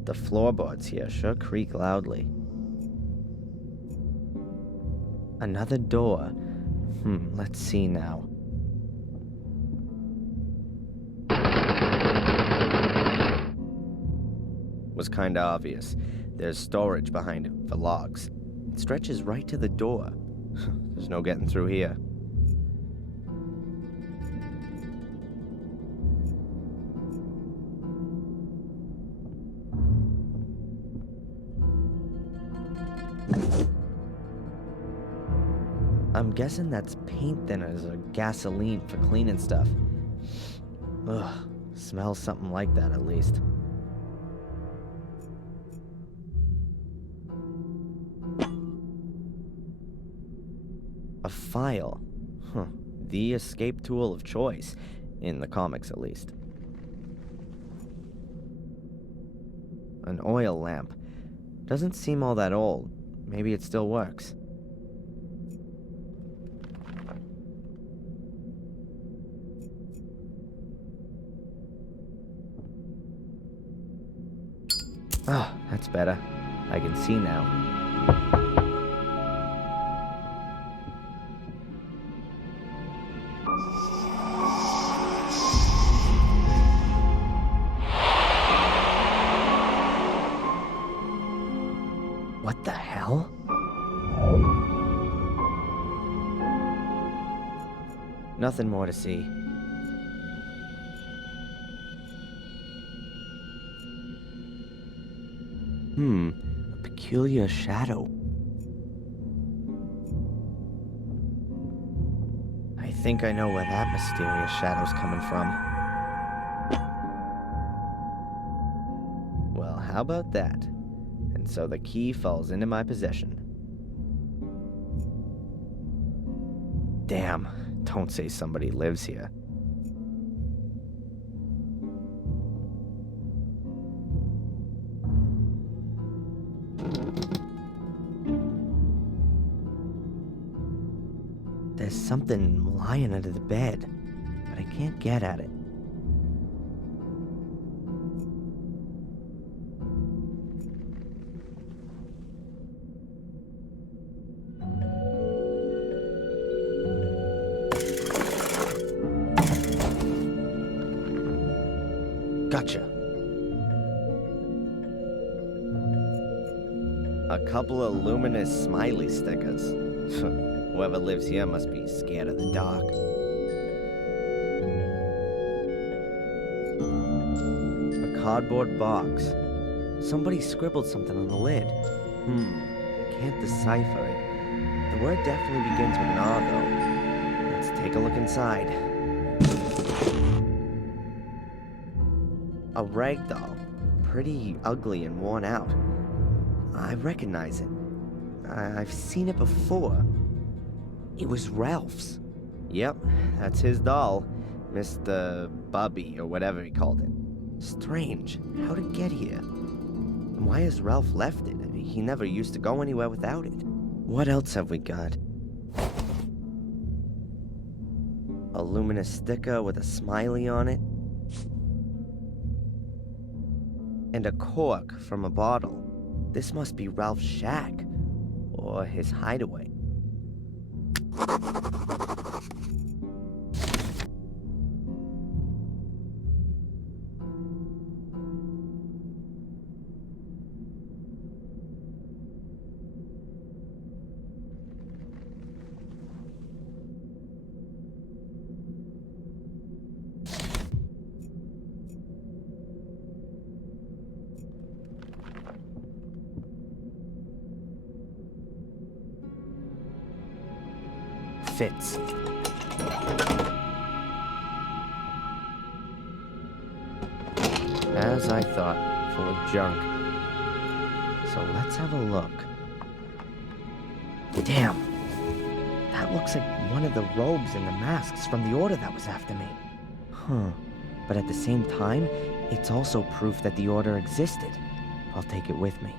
The floorboards here sure creak loudly. Another door. Let's see now. Was kinda obvious. There's storage behind it for logs. It stretches right to the door. There's no getting through here. I'm guessing that's paint thinners or gasoline for cleaning stuff. Ugh, smells something like that at least. A file. The escape tool of choice, in the comics at least. An oil lamp. Doesn't seem all that old. Maybe it still works. Ah, that's better. I can see now. Nothing more to see. A peculiar shadow. I think I know where that mysterious shadow's coming from. Well, how about that? And so the key falls into my possession. Damn, don't say somebody lives here. There's something lying under the bed, but I can't get at it. Gotcha. A couple of luminous smiley stickers. Whoever lives here must be scared of the dark. A cardboard box. Somebody scribbled something on the lid. I can't decipher it. The word definitely begins with an R, though. Let's take a look inside. A rag doll. Pretty ugly and worn out. I recognize it. I've seen it before. It was Ralph's. Yep, that's his doll. Mr. Bubby, or whatever he called it. Strange. How'd it get here? And why has Ralph left it? He never used to go anywhere without it. What else have we got? A luminous sticker with a smiley on it. And a cork from a bottle. This must be Ralph's shack. Or his hideaway. Fits. As I thought, full of junk. So let's have a look. Damn! That looks like one of the robes and the masks from the order that was after me. But at the same time, it's also proof that the order existed. I'll take it with me.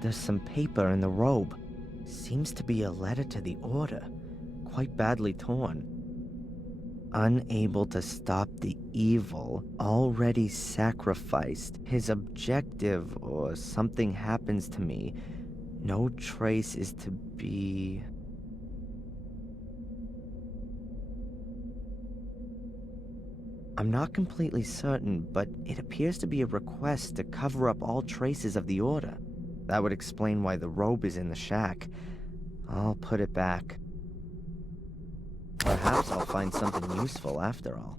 There's some paper in the robe. Seems to be a letter to the order. Quite badly torn. Unable to stop the evil, already sacrificed. His objective, or something happens to me. No trace is to be... I'm not completely certain, but it appears to be a request to cover up all traces of the order. That would explain why the robe is in the shack. I'll put it back. Perhaps I'll find something useful after all.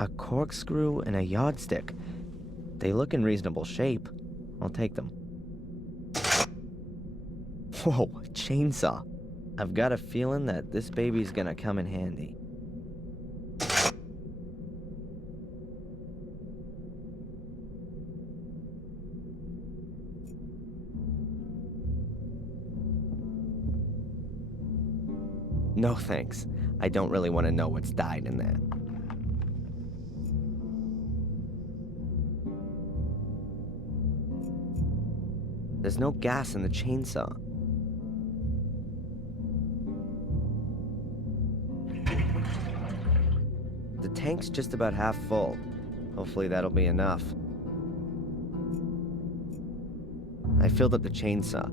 A corkscrew and a yardstick. They look in reasonable shape. I'll take them. Whoa, a chainsaw. I've got a feeling that this baby's gonna come in handy. No thanks. I don't really want to know what's died in there. There's no gas in the chainsaw. The tank's just about half full. Hopefully that'll be enough. I filled up the chainsaw,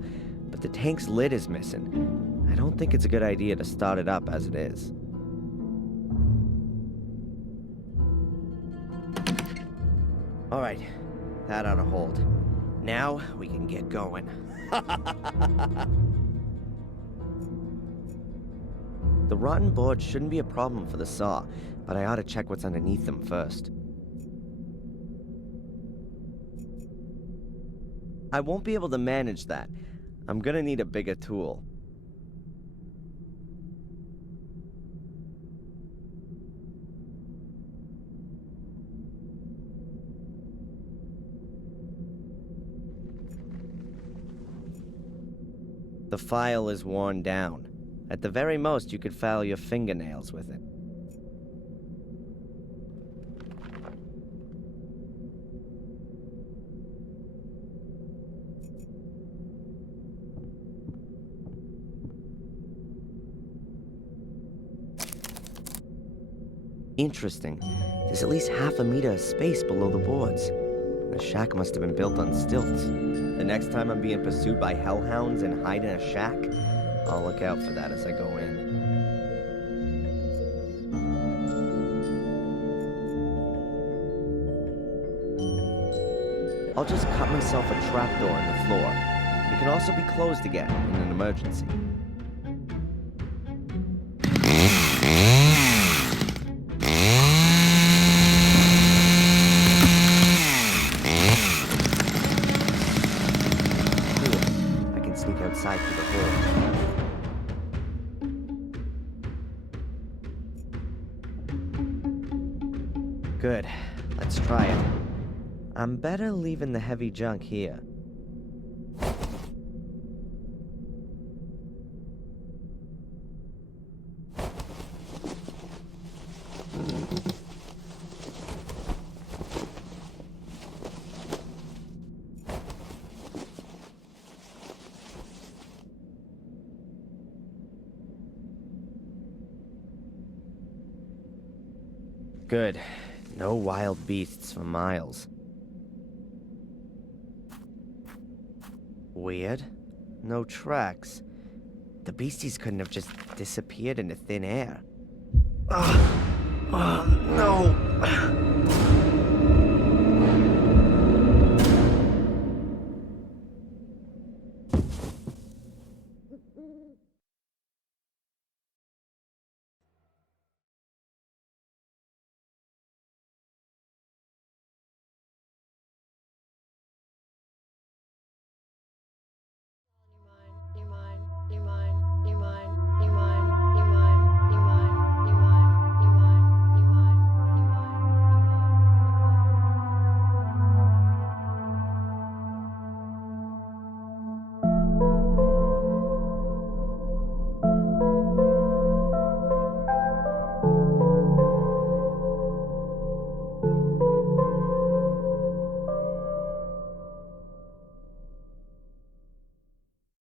but the tank's lid is missing. I don't think it's a good idea to start it up as it is. Alright, that ought to hold. Now we can get going. The rotten boards shouldn't be a problem for the saw, but I ought to check what's underneath them first. I won't be able to manage that. I'm gonna need a bigger tool. The file is worn down. At the very most, you could file your fingernails with it. Interesting. There's at least half a meter of space below the boards. The shack must have been built on stilts. The next time I'm being pursued by hellhounds and hide in a shack, I'll look out for that as I go in. I'll just cut myself a trapdoor in the floor. It can also be closed again in an emergency. Outside through the hole. Good. Let's try it. I'm better leaving the heavy junk here. Good. No wild beasts for miles. Weird. No tracks. The beasties couldn't have just disappeared into thin air. Oh no!